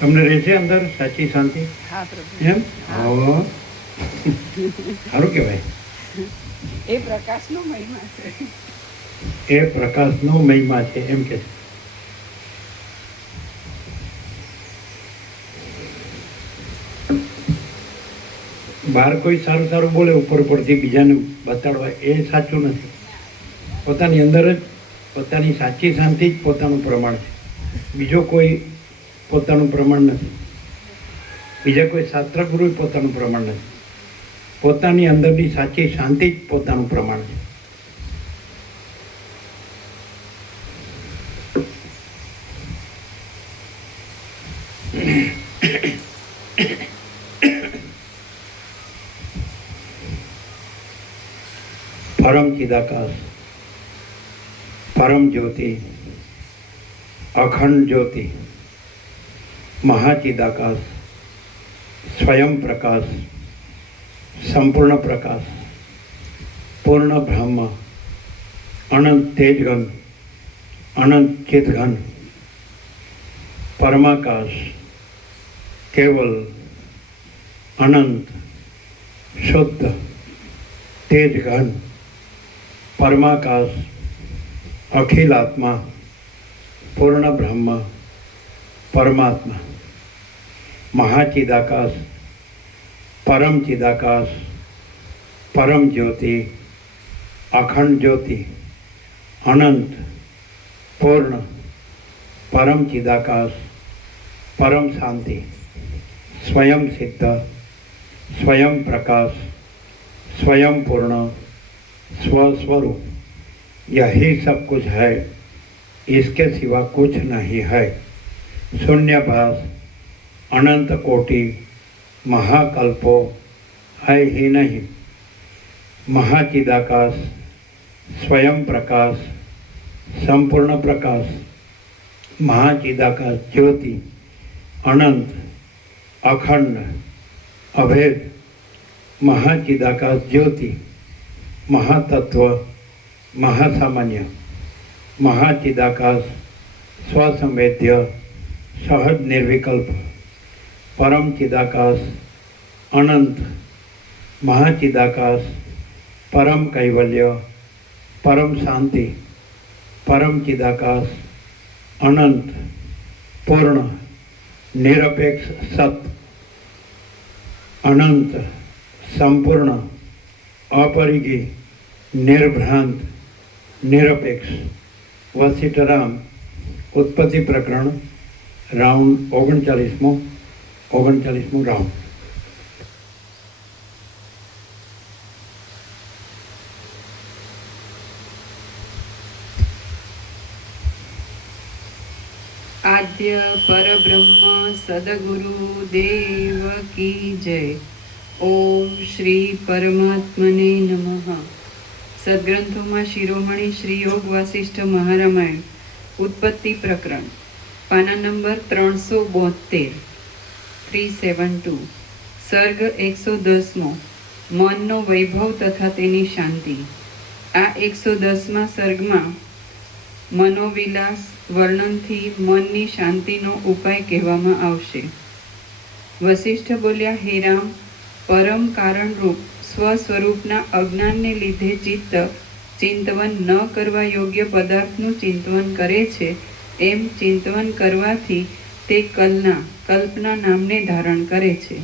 તમને રહે છે અંદર સાચી શાંતિ? એમ? હા, સારું કહેવાય. એ પ્રકાશનો મહિમા છે. એ પ્રકાશનો મહિમા છે એમ કે છે. બહાર કોઈ સારું સારું બોલે ઉપર ઉપરથી બીજાને બતાડવા, એ સાચું નથી. પોતાની અંદર જ પોતાની સાચી શાંતિ જ પોતાનું પ્રમાણ છે. બીજો કોઈ પોતાનું પ્રમાણ નથી. બીજા કોઈ શાસ્ત્રગુરુ પોતાનું પ્રમાણ નથી. પોતાની અંદરની સાચી શાંતિ જ પોતાનું પ્રમાણ છે. પરમ ચિદાકાશ, પરમ જ્યોતિ, અખંડ જ્યોતિ, મહાચિદાકાશ, સ્વયં પ્રકાશ, સંપૂર્ણ પ્રકાશ, પૂર્ણ બ્રહ્મ, અનંત તેજઘન, અનંત ચિદઘન, પરમાકાશ, કેવલ, અનંત, શુદ્ધ, તેજઘન, પરમાકાશ, અખિલાત્મા, પૂર્ણ બ્રહ્મ, પરમાત્મા, મહાચિદાકાશ, પરમ ચિદાકાશ, પરમ જ્યોતિ, અખંડ જ્યોતિ, અનંત, પૂર્ણ, પરમ ચિદાકાશ, પરમ શાંતિ, स्वयं सिद्ध, स्वयं प्रकाश, स्वयं पूर्ण, स्वस्वरूप, यही सब कुछ है, इसके सिवा कुछ नहीं है। शून्यभास, अनंत कोटि, महाकल्पो है ही नहीं। महाचिदाकाश, स्वयं प्रकाश, संपूर्ण प्रकाश, महाचिदाकाश ज्योति, अनंत, अखंड, अभेद, महाचिदाकाश ज्योति, महातत्व, महासामान्य, महाचिदाकाश, स्वसंवेद्य, सहज निर्विकल्प, परम चिदाकाश, अनंत, महाचिदाकाश, परम कैवल्य, परम शांति, परम चिदाकाश, अनंत, पूर्ण, निरपेक्ष सत, अनंत, संपूर्ण, अपरिगी, निर्भ्रांत, निरपेक्ष। वसिष्ठराम उत्पत्ति प्रकरण राउंड 39मो राउंड। आद्य परब्रह्म सद्गुरु देव की जय। ओम श्री परमात्मने नमः। सद्ग्रंथों शिरोमणि श्री योग वासिष्ठ महारामायण उत्पत्ति प्रकरण पाना नंबर 372 372 सर्ग 110 मननो वैभव तथा तेनी शांति। आ 110 सर्ग में मनोविलास वर्णनथी मननी शांतिनो उपाय कहेवामां आवशे। वसिष्ठ बोल्या, हे राम, परम कारण रूप स्वस्वरूपना अज्ञानने लीधे चित्त चिंतवन न करवा योग्य पदार्थનું ચિંતવન કરે છે, એમ ચિંતવન કરવાથી તે કલ્પના નામને ધારણ કરે છે।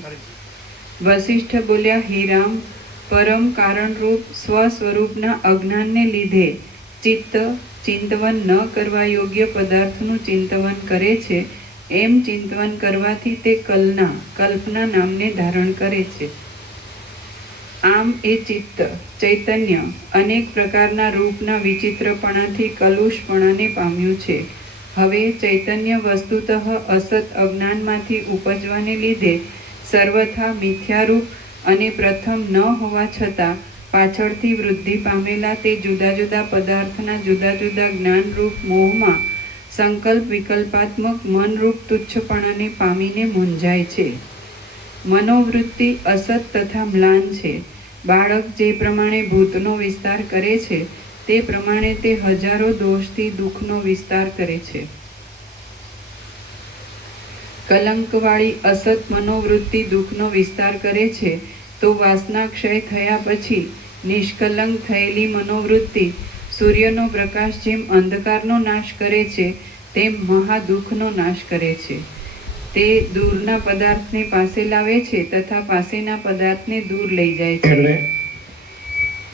વસિષ્ઠ બોલ્યા, હે રામ, પરમ કારણ રૂપ સ્વસ્વરૂપના અજ્ઞાનને લીધે ચિત્ત ચિંતવન ન કરવા યોગ્ય પદાર્થનું ચિંતવન કરે છે, એમ ચિંતવન કરવાથી તે કલ્પના નામને ધારણ કરે છે। આમ એ ચિત્ત ચૈતન્ય અનેક પ્રકારના રૂપના વિચિત્રપણાથી કલુષપણાને પામ્યું છે। હવે ચૈતન્ય વસ્તુતઃ અસત અજ્ઞાનમાંથી ઉપજવાને લીધે સર્વથા મિથ્યારૂપ અને પ્રથમ ન હોવા છતાં પાછળથી વૃદ્ધિ પામેલા તે જુદા જુદા પદાર્થના જુદા જુદા જ્ઞાનરૂપ મોહમાં સંકલ્પ વિકલ્પાત્મક મનરૂપ તુચ્છપણાને પામીને મૂંઝાય છે। મનોવૃત્તિ અસત તથા મ્લાન છે। બાળક જે પ્રમાણે ભૂતનો વિસ્તાર કરે છે તે પ્રમાણે તે હજારો દોષથી દુઃખનો વિસ્તાર કરે છે। કલંકવાળી અસત મનોવૃત્તિ દુઃખનો વિસ્તાર કરે છે, તો વાસના ક્ષય થયા પછી નિષ્કલંક થયેલી મનોવૃત્તિ સૂર્યનો પ્રકાશ જેમ અંધકારનો નાશ કરે છે, તેમ મહાદુઃખનો નાશ કરે છે. તે દૂરના પદાર્થને પાસે લાવે છે તથા પાસેના પદાર્થને દૂર લઈ જાય છે. એટલે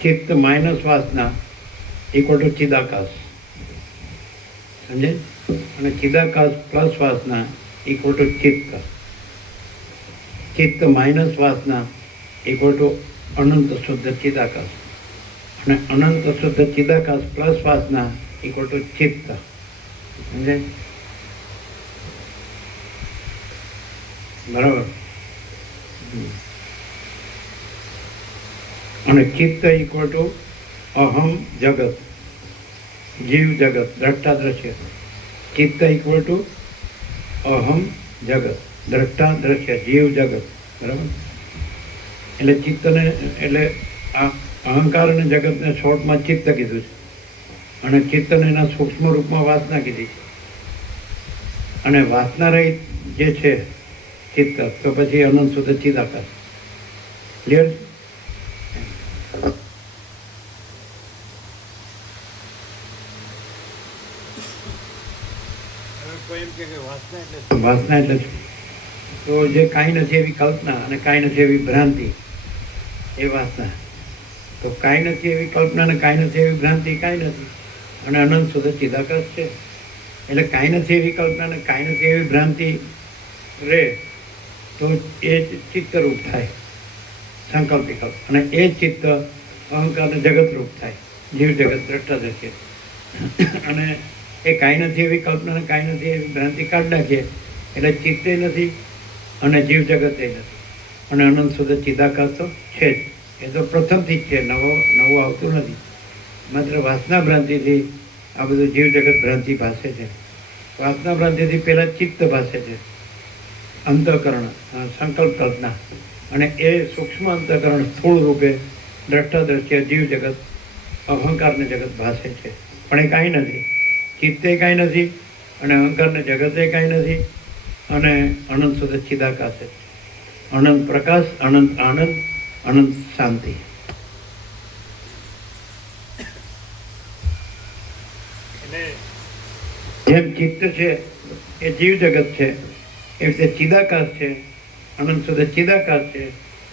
ચિત્ત માઇનસ વાસના ઇક્વલ ટુ ચિદાકાશ, સમજે? અને ચિદાકાશ પ્લસ વાસના ઇક્વલ ટુ ચિત્ત. ચિત્ત માઇનસ વાસના ઇક્વલ ટુ અનંત શુદ્ધ ચિદાકાશ, અને અનંત શુદ્ધ ચિદાકાશ પ્લસ વાસના ઇક્વલ ટુ ચિત્ત, સમજે? બરાબર. અને ચિત્ત ઇક્વલ ટુ અહમ જગત, જીવ જગત, દ્રષ્ટા દ્રશ્ય. ચિત્ત ઇક્વલ ટુ અહમ જગત, દ્રષ્ટા દ્રશ્ય, જીવ જગત. બરાબર. એટલે ચિત્તને, એટલે આ અહંકાર અને જગતને શોર્ટમાં ચિત્ત કીધું છે, અને ચિત્તને એના સૂક્ષ્મ રૂપમાં વાસના કીધી છે. અને વાસના રહિત જે છે ચિત્ત, તો પછી અનંત શુદ્ધ ચિદાકાશ. ક્લિયર? વાસના એટલે શું? તો જે કાંઈ નથી એવી કલ્પના અને કાંઈ નથી એવી ભ્રાંતિ, એ વાસના. તો કાંઈ નથી એવી કલ્પના અને કાંઈ નથી એવી ભ્રાંતિ કાંઈ નથી, અને અનંત શુદ્ધ ચિદાકાશ છે. એટલે કાંઈ નથી એવી કલ્પના અને કાંઈ નથી એવી ભ્રાંતિ રે તો એ ચિત્તરૂપ થાય, સંકલ્પિક. અને એ ચિત્ત અહંકાર જગતરૂપ થાય, જીવ જગત, દ્રષ્ટા દ્રશ્ય. અને એ કાંઈ નથી એવી કલ્પના અને કાંઈ નથી એવી ભ્રાંતિ કાઢી નાખીએ એટલે ચિત્તે નથી અને જીવ જગતે નથી, અને અનંત શુદ્ધ ચિદાકાશ તો છે જ. એ તો પ્રથમથી જ છે, નવું આવતું નથી. માત્ર વાસના ભ્રાંતિથી આ બધું જીવ જગત ભ્રાંતિ ભાસે છે. વાસના ભ્રાંતિથી પહેલાં ચિત્ત ભાસે છે, અંતઃકરણ, સંકલ્પ કલ્પના, અને એ સૂક્ષ્મ અંતઃકરણ સ્થૂળ રૂપે દ્રષ્ટા દ્રશ્ય, જીવ જગત, અહંકારને જગત ભાસે છે. પણ એ કાંઈ નથી, ચિત્તે કાંઈ નથી, અને અહંકારને જગતે કાંઈ નથી, અને અનંત શુદ્ધ ચિદાકાશ છે. અનંત પ્રકાશ, અનંત આનંદ, અનંત શાંતિ. જેમ ચિત્ત છે એ જીવ જગત છે, એ રીતે ચિદાકાશ છે, અનંત શુદ્ધ ચિદાકાશ છે,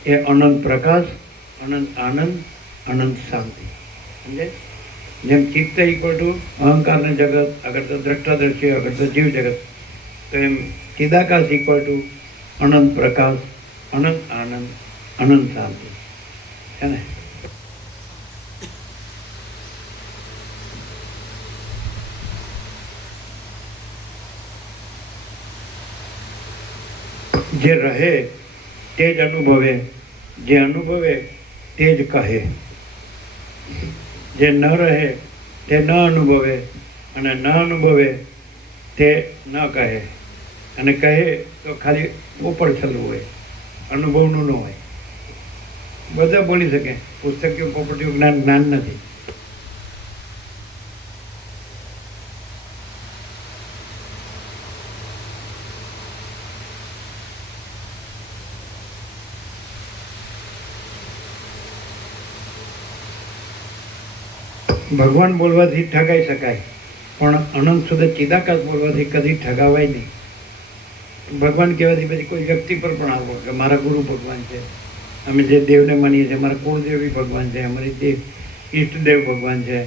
એ અનંત પ્રકાશ, અનંત આનંદ, અનંત શાંતિ. સમજે? જેમ ચિત્ત ઇક્વલ ટુ અહંકાર ને જગત, આગળ તો દ્રષ્ટા દ્રશ્ય, આગળ તો જીવ જગત, તો એમ ચિદાકાશ ઇક્વલ ટુ અનંત પ્રકાશ, અનંત આનંદ, અનંત શાંતિ. છે ને? જે રહે તે જ અનુભવે, જે અનુભવે તે જ કહે. જે ન રહે તે ન અનુભવે, અને ન અનુભવે તે ન કહે. અને કહે તો ખાલી ઉપર છલવું હોય, અનુભવનું ન હોય. બધા બોલી શકે, પુસ્તકીય પોપટીયું જ્ઞાન નથી. ભગવાન બોલવાથી ઠગાઈ શકાય, પણ અનંત શુદ્ધ ચિદાકાશ બોલવાથી કદી ઠગાવાય નહીં. ભગવાન કહેવાથી પછી કોઈ વ્યક્તિ પર પણ આવો કે મારા ગુરુ ભગવાન છે, અમે જે દેવને માનીએ છીએ, અમારા કુળદેવી ભગવાન છે, અમારી દેવ ઈષ્ટદેવ ભગવાન છે,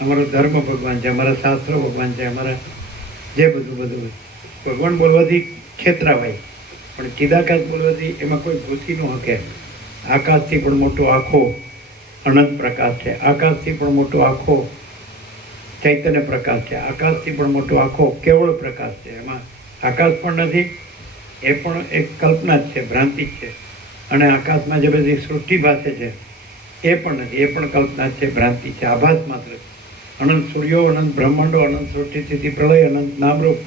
અમારો ધર્મ ભગવાન છે, અમારા શાસ્ત્રો ભગવાન છે, અમારા જે બધું ભગવાન બોલવાથી છેતરાવાય. પણ ચિદાકાશ બોલવાથી એમાં કોઈ ઘૂસી ન હકે. આકાશથી પણ મોટો આખો અનંત પ્રકાશ છે, આકાશથી પણ મોટો આખો ચૈતન્ય પ્રકાશ છે, આકાશથી પણ મોટો આખો કેવળ પ્રકાશ છે. એમાં આકાશ પણ નથી, એ પણ એક કલ્પના જ છે, ભ્રાંતિ જ છે. અને આકાશમાં જે બધી સૃષ્ટિ ભાસે છે એ પણ નથી, એ પણ કલ્પના છે, ભ્રાંતિ છે, આભાસ માત્ર છે. અનંત સૂર્યો, અનંત બ્રહ્માંડો, અનંત સૃષ્ટિ સ્થિતિ પ્રલય, અનંત નામરૂપ,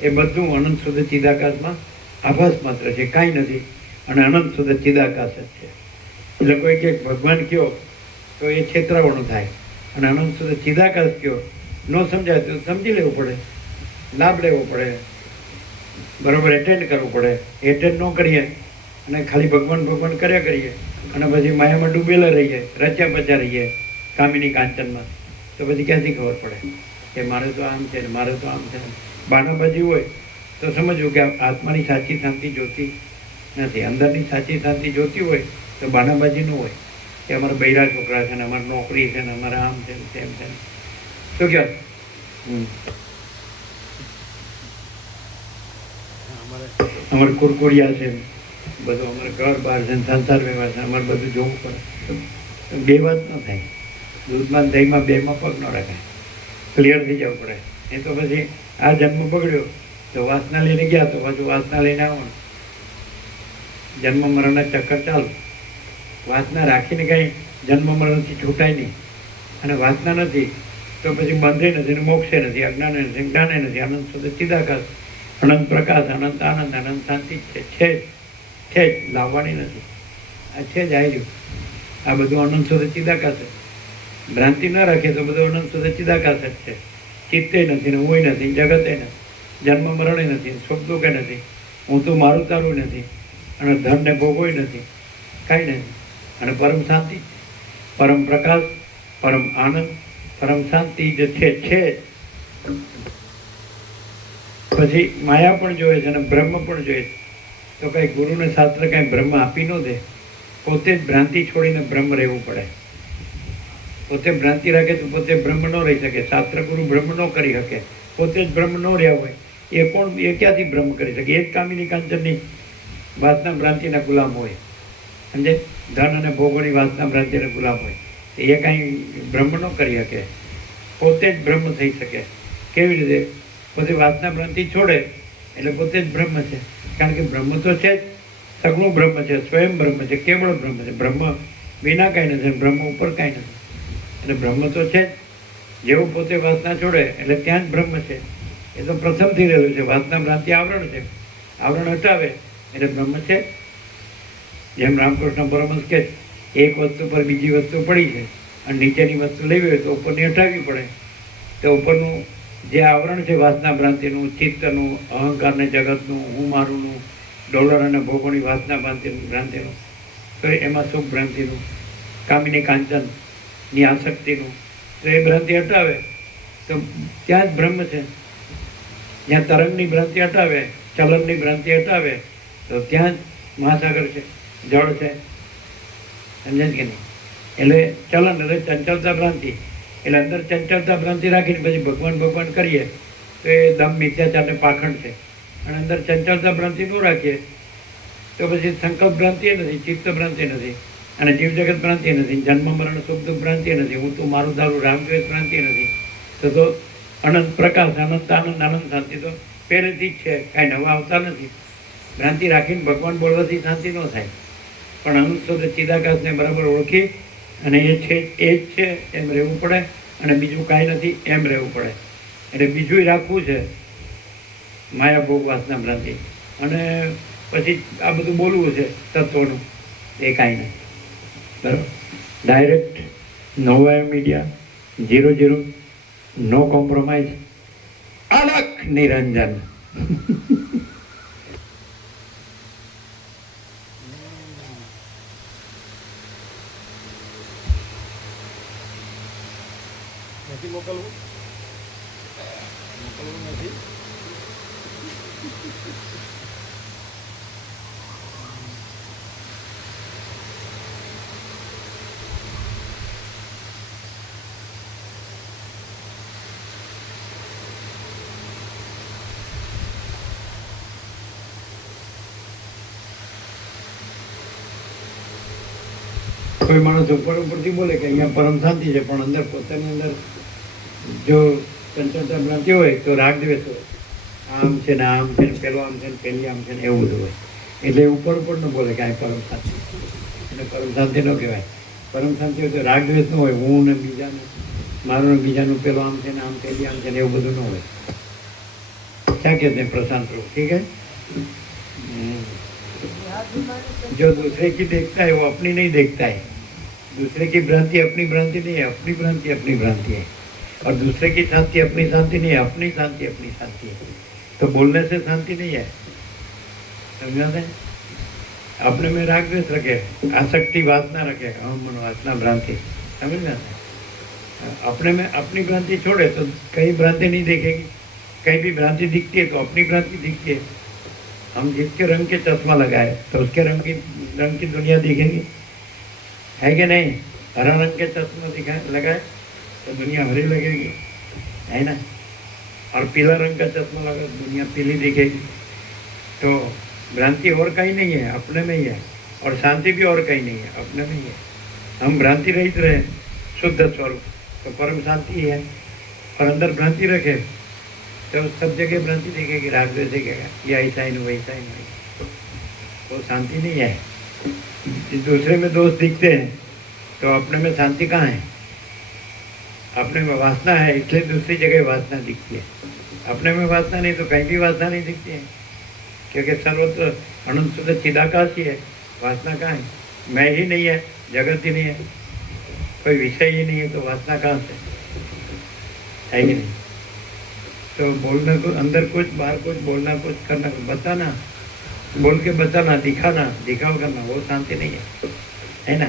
એ બધું અનંત શુદ્ધ ચિદાકાશમાં આભાસ માત્ર છે, કાંઈ નથી. અને અનંત શુદ્ધ ચિદાકાશ જ છે. એટલે કોઈ કે ભગવાન કયો તો એ છેતરાવણું થાય, અને અનંત શુદ્ધ ચિદાકાશ કયો ન સમજાય તો સમજી લેવું પડે, લાભ લેવો પડે. બરોબર એટેન્ડ કરવું પડે. એટેન્ડ ન કરીએ અને ખાલી ભગવાન ભગવાન કર્યા કરીએ અને પછી માયામાં ડૂબેલા રહીએ, રચ્યા પચ્યા રહીએ કામિની કાંચનમાં, તો પછી ક્યાંથી ખબર પડે કે મારે તો આમ છે ને મારે તો આમ છે. બાણાબાજી હોય તો સમજવું કે આત્માની સાચી શાંતિ જોતી નથી. અંદરની સાચી શાંતિ જોતી હોય તો બાણાબાજી ન હોય કે અમારા બૈરા છોકરા છે ને અમારે નોકરી છે ને અમારે આમ છે ને તેમ છે ને. શું કહો? અમારે કુરકુરિયા છે, બધું અમારે ઘર બહાર છે, સંસાર વ્યવહાર છે, અમારે બધું જોવું પડે. બે વાત ન થાય. દૂધમાં દહીંમાં બેમાં પગ ન રખાય, ક્લિયર થઈ જવું પડે. એ તો પછી આ જન્મ બગડ્યો તો વાસના લઈને ગયા તો પાછું વાસના લઈને આવવાનું. જન્મ મરણના ચક્કર ચાલુ. વાસના રાખીને કાંઈ જન્મ મરણથી છૂટાય નહીં, અને વાસના નથી તો પછી બંધે નથી ને મોક્ષે નથી, અજ્ઞાને નથી, જ્ઞાને નથી. અનંત સુધી ચિદાકાશ, અનંત પ્રકાશ, અનંત આનંદ, અનંત શાંતિ છે જ લાવવાની નથી. આ છે જ આવી રહ્યું. આ બધું અનંત સુધી ચિદાકાશ છે. ભ્રાંતિ ન રાખીએ તો બધું અનંત સુધી ચિદાકાશ જ છે. ચિત્તે નથી ને હું નથી, જગતે નથી, જન્મ મરણે નથી, સુખ દુઃખે નથી, હું તો મારું તારું નથી, અને ધન ને ભોગોય નથી, કાંઈ નથી. અને પરમ શાંતિ, પરમ પ્રકાશ, પરમ આનંદ, પરમ શાંતિ જે છે. પછી માયા પણ જોઈએ છે અને બ્રહ્મ પણ જોઈએ છે. તો કઈ ગુરુને શાસ્ત્ર કાંઈ બ્રહ્મ આપી ન દે. પોતે જ ભ્રાંતિ છોડીને બ્રહ્મ રહેવું પડે. પોતે ભ્રાંતિ રાખે તો પોતે બ્રહ્મ ન રહી શકે. શાસ્ત્ર ગુરુ બ્રહ્મ ન કરી શકે. પોતે જ બ્રહ્મ ન રહ્યા હોય એ ક્યાંથી બ્રહ્મ કરી શકે? એ જ કામિની કાંચનની વાસના ભ્રાંતિના ગુલામ હોય. સમજે? ધન અને ભોગોની વાસના ભ્રાંતિના ગુલામ હોય. એ કાંઈ બ્રહ્મ ન કરી શકે. પોતે જ બ્રહ્મ થઈ શકે. કેવી રીતે? પોતે વાસના ભ્રાંતિ છોડે એટલે પોતે જ બ્રહ્મ છે. કારણ કે બ્રહ્મ તો છે જ, સગળું બ્રહ્મ છે, સ્વયં બ્રહ્મ છે, કેવળ બ્રહ્મ છે. બ્રહ્મ વિના કાંઈ નથી, બ્રહ્મ ઉપર કાંઈ નથી. એટલે બ્રહ્મ તો છે જ. જેવું પોતે વાસના છોડે એટલે ત્યાં જ બ્રહ્મ છે. એ તો પ્રથમથી રહેલું છે. વાસના ભ્રાંતિ આવરણ છે. આવરણ હટાવે એટલે બ્રહ્મ છે. જેમ રામકૃષ્ણ પરમહંસ કહે, એક વસ્તુ પર બીજી વસ્તુ પડી છે અને નીચેની વસ્તુ લેવી હોય તો ઉપરની હટાવવી પડે. તો ઉપરનું જે આવરણ છે વાસના ભ્રાંતિનું, ચિત્તનું, અહંકાર ને જગતનું, હું મારુંનું, ડોલર અને ભોગોની વાસના ભ્રાંતિનું, તો એમાં સુખ ભ્રાંતિનું, કામિની કાંચનની આસક્તિનું, તો એ ભ્રાંતિ હટાવે તો ત્યાં જ બ્રહ્મ છે. જ્યાં તરંગની ભ્રાંતિ હટાવે, ચલનની ભ્રાંતિ હટાવે તો ત્યાં જ મહાસાગર છે, જળ છે. સમજાય કે નહીં? એટલે ચલન એટલે ચંચળતા ભ્રાંતિ. એટલે અંદર ચંચળતા ભ્રાંતિ રાખીને પછી ભગવાન ભગવાન કરીએ તો એ દમ મિથ્યાચારને પાખંડ છે. અને અંદર ચંચળતા ભ્રાંતિ ન રાખીએ તો પછી સંકલ્પ ભ્રાંતિ નથી, ચિત્ત ભ્રાંતિ નથી, અને જીવ જગત ભ્રાંતિ નથી, જન્મ મરણ સુખ દુઃખ ભ્રાંતિ નથી, હું તો મારું દારું રામદ્વેષ ભ્રાંતિ નથી. તો અનંત પ્રકાશ, અનંત આનંદ, અનંત શાંતિ તો પહેલેથી જ છે. કાંઈ નવા આવતા નથી. ભ્રાંતિ રાખીને ભગવાન બોલવાથી શાંતિ ન થાય. પણ અનંત શુદ્ધ ચિદાકાશને બરાબર ઓળખી અને એ છે એ જ છે એમ રહેવું પડે, અને બીજું કાંઈ નથી એમ રહેવું પડે. એટલે બીજું રાખવું છે માયા ભોગ વાસના ભ્રાંતિ, અને પછી આ બધું બોલવું છે તત્વનું, એ કાંઈ નથી. બરાબર? ડાયરેક્ટ નોવાય મીડિયા 00, નો કોમ્પ્રોમાઇઝ, અલખ નિરંજન. નથી મોકલવું નથી. કોઈ માણસ ઉપરથી બોલે કે અહીંયા પરમ શાંતિ છે, પણ અંદર પોતાની અંદર જો ચંચળતા ભ્રાંતિ હોય તો રાગ દ્વેષ હોય. આમ છે ને આમ છે ને પેલો આમ છે ને પેલી આમ છે ને એવું બધું હોય. એટલે ઉપર ન બોલે કે આ પરમ શાંતિ. એટલે પરમ શાંતિ ન કહેવાય. પરમ શાંતિ હોય તો રાગ દ્વેષ ન હોય. હું ને બીજાનું, મારું ને બીજાનું, પેલો આમ છે ને આમ પેલી આમ છે ને એવું બધું ન હોય. ક્યાં કહેते हैं प्रशांत लोग? ठीक है. जो दूसरे की देखता है वो अपनी नहीं देखता है. दूसरे की भ्रांति अपनी भ्रांति नहीं है, अपनी भ्रांति अपनी भ्रांति है. और दूसरे की शांति अपनी शांति नहीं है, अपनी शांति अपनी शांति है. तो बोलने से शांति नहीं है, समझाते हैं। अपने में राग द्वेष रखे, आसक्ति वासना रखे, अहम मन वासना भ्रांति, समझ में आता है। अपने में अपनी भ्रांति छोड़े तो कहीं भ्रांति नहीं देखेगी। कहीं भी भ्रांति दिखती है तो अपनी भ्रांति दिखती है। हम जिसके रंग के चश्मा लगाए तो उसके रंग की दुनिया दिखेगी, है कि नहीं। हरा रंग के चश्मा दिखाए लगाए तो दुनिया हरी लगेगी, है ना। और पीला रंग का चश्मा लगा तो दुनिया पीली दिखेगी। तो भ्रांति और कहीं नहीं है, अपने में ही है। और शांति भी और कहीं नहीं है, अपने में ही है। हम भ्रांति रहित रहे शुद्ध स्वरूप तो परम शांति ही है। और अंदर भ्रांति रखे तो सब जगह भ्रांति दिखेगी, राग द्वेष दिखेगा, ये ऐसा ही नहीं वैसा ही नहीं, वो शांति नहीं है। दूसरे में दोष दिखते हैं तो अपने में शांति कहाँ है। अपने में वासना है इसलिए दूसरी जगह वासना दिखती है। अपने में वासना नहीं तो कहीं भी वासना नहीं दिखती है, क्योंकि सर्वत्र अनंत शुद्ध चिदाकाश ही है। वासना कहाँ है, मैं ही नहीं है, जगत ही नहीं है, कोई विषय ही नहीं है, तो वासना कहाँ से है कि नहीं। तो बोलना कुछ, अंदर कुछ, बाहर कुछ, बोलना कुछ, करना कुछ, बताना, बोल के बताना, दिखाना, दिखाव करना, वो शांति नहीं है ना।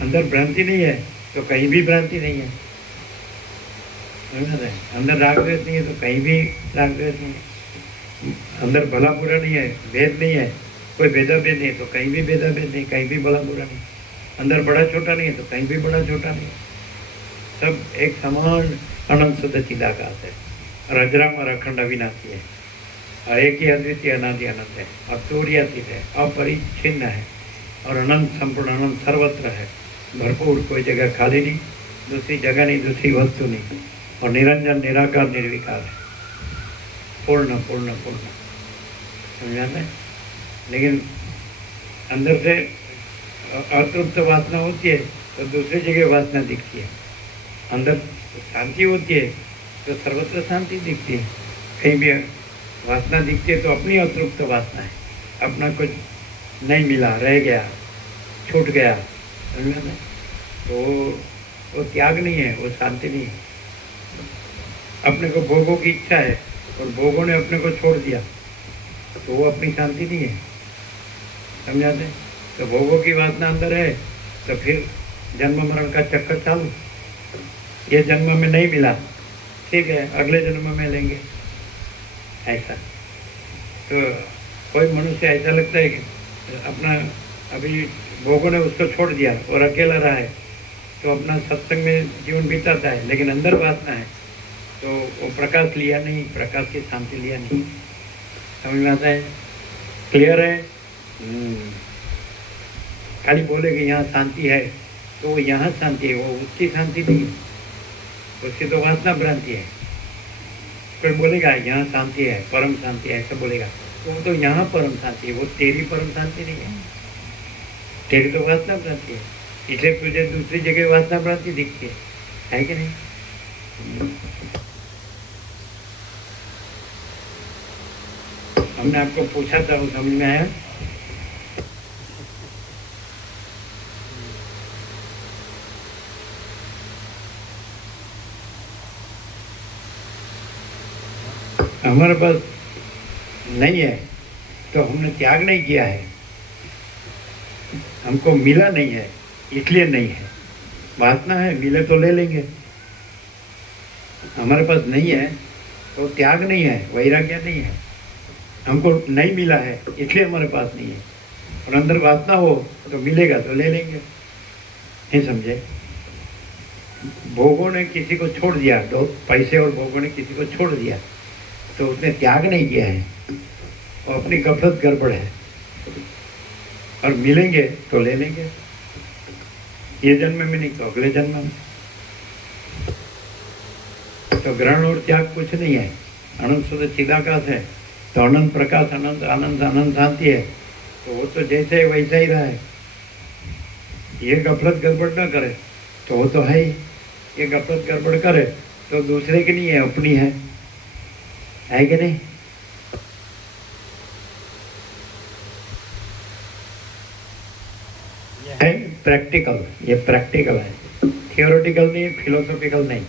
अंदर भ्रांति नहीं है तो कहीं भी भ्रांति नहीं है, समझ रहे। अंदर राग द्वेष नहीं है तो कहीं भी राग द्वेष नहीं है। अंदर भला बुरा नहीं है, भेद नहीं है, कोई भेदा भेद नहीं है तो कहीं भी भेदा भेद नहीं, कहीं भी भला बुरा नहीं। अंदर बड़ा छोटा नहीं है तो कहीं भी बड़ा छोटा नहीं, सब एक समान अनंत शुद्ध चिदाकाश है। और अजराम और अखंड अविनाशी है, और एक ही अद्वितीय अनादि अनंत है, और तुर्यातीत है, अपरिच्छिन्न है, और अनंत संपूर्ण अनंत सर्वत्र है, भरपूर, कोई जगह खाली नहीं, दूसरी जगह नहीं, दूसरी वस्तु नहीं, और निरंजन निराकार निर्विकार है, पूर्ण पूर्ण पूर्ण, समझाते हैं। लेकिन अंदर से अतृप्त वासना होती है तो दूसरी जगह वासना दिखती है। अंदर शांति होती है तो सर्वत्र शांति दिखती है। कहीं भी वासना दिखती है तो अपनी अतृप्त वासना है, अपना कुछ नहीं मिला, रह गया, छूट गया, समझ में। तो वो त्याग नहीं है, वो शांति नहीं है। अपने को भोगों की इच्छा है और भोगों ने अपने को छोड़ दिया तो वो अपनी शांति नहीं है, समझाते। तो भोगों की वासना अंदर है तो फिर जन्म मरण का चक्कर चालू। ये जन्म में नहीं मिला, ठीक है, अगले जन्म में लेंगे, ऐसा। तो कोई मनुष्य ऐसा लगता है कि अपना अभी भोगों ने उसको छोड़ दिया और अकेला रहा है तो अपना सत्संग में जीवन बिताता है, लेकिन अंदर वासना है तो वो प्रकाश लिया नहीं, प्रकाश की शांति लिया नहीं, समझ में आता है। क्लियर है। खाली बोले कि यहाँ शांति है तो वो यहाँ शांति है, वो उसकी शांति नहीं है, उसकी तो वासना भ्रांति है। फिर बोलेगा यहाँ शांति है, परम शांति है, ऐसा बोलेगा तो वो तो यहाँ परम शांति है, वो तेरी परम शांति नहीं है, तेरी तो वासना भ्रांति है। इसलिए तुझे दूसरी जगह वासना भ्रांति दिखती है कि नहीं। हमने आपको पूछा था, वो समझ में आया। हमारे पास नहीं है तो हमने त्याग नहीं किया है, हमको मिला नहीं है इसलिए नहीं है। वासना है, मिले तो ले लेंगे। हमारे पास नहीं है तो त्याग नहीं है, वैराग्य नहीं है। हमको नहीं मिला है इसलिए हमारे पास नहीं है, और अंदर वासना हो तो मिलेगा तो ले लेंगे, नहीं समझे। भोगों ने किसी को छोड़ दिया, दो पैसे और भोगों ने किसी को छोड़ दिया तो उसने त्याग नहीं किया है, और अपनी गफलत गड़बड़ है। और मिलेंगे तो ले लेंगे, ये जन्म में नहीं तो अगले जन्म में। तो ग्रहण और त्याग कुछ नहीं है, अनंत शुद्ध चिदाकाश है तो अनंत प्रकाश, अनंत आनंद, अनंत शांति है, तो वो तो जैसे है वैसा ही रहा है। ये गफलत गड़बड़ ना करे तो वो तो है ही, ये गफलत गड़बड़ करे तो दूसरे की नहीं है, अपनी है कि नहीं। है प्रैक्टिकल, ये प्रैक्टिकल है, थियोरेटिकल नहीं, फिलोसॉफिकल नहीं।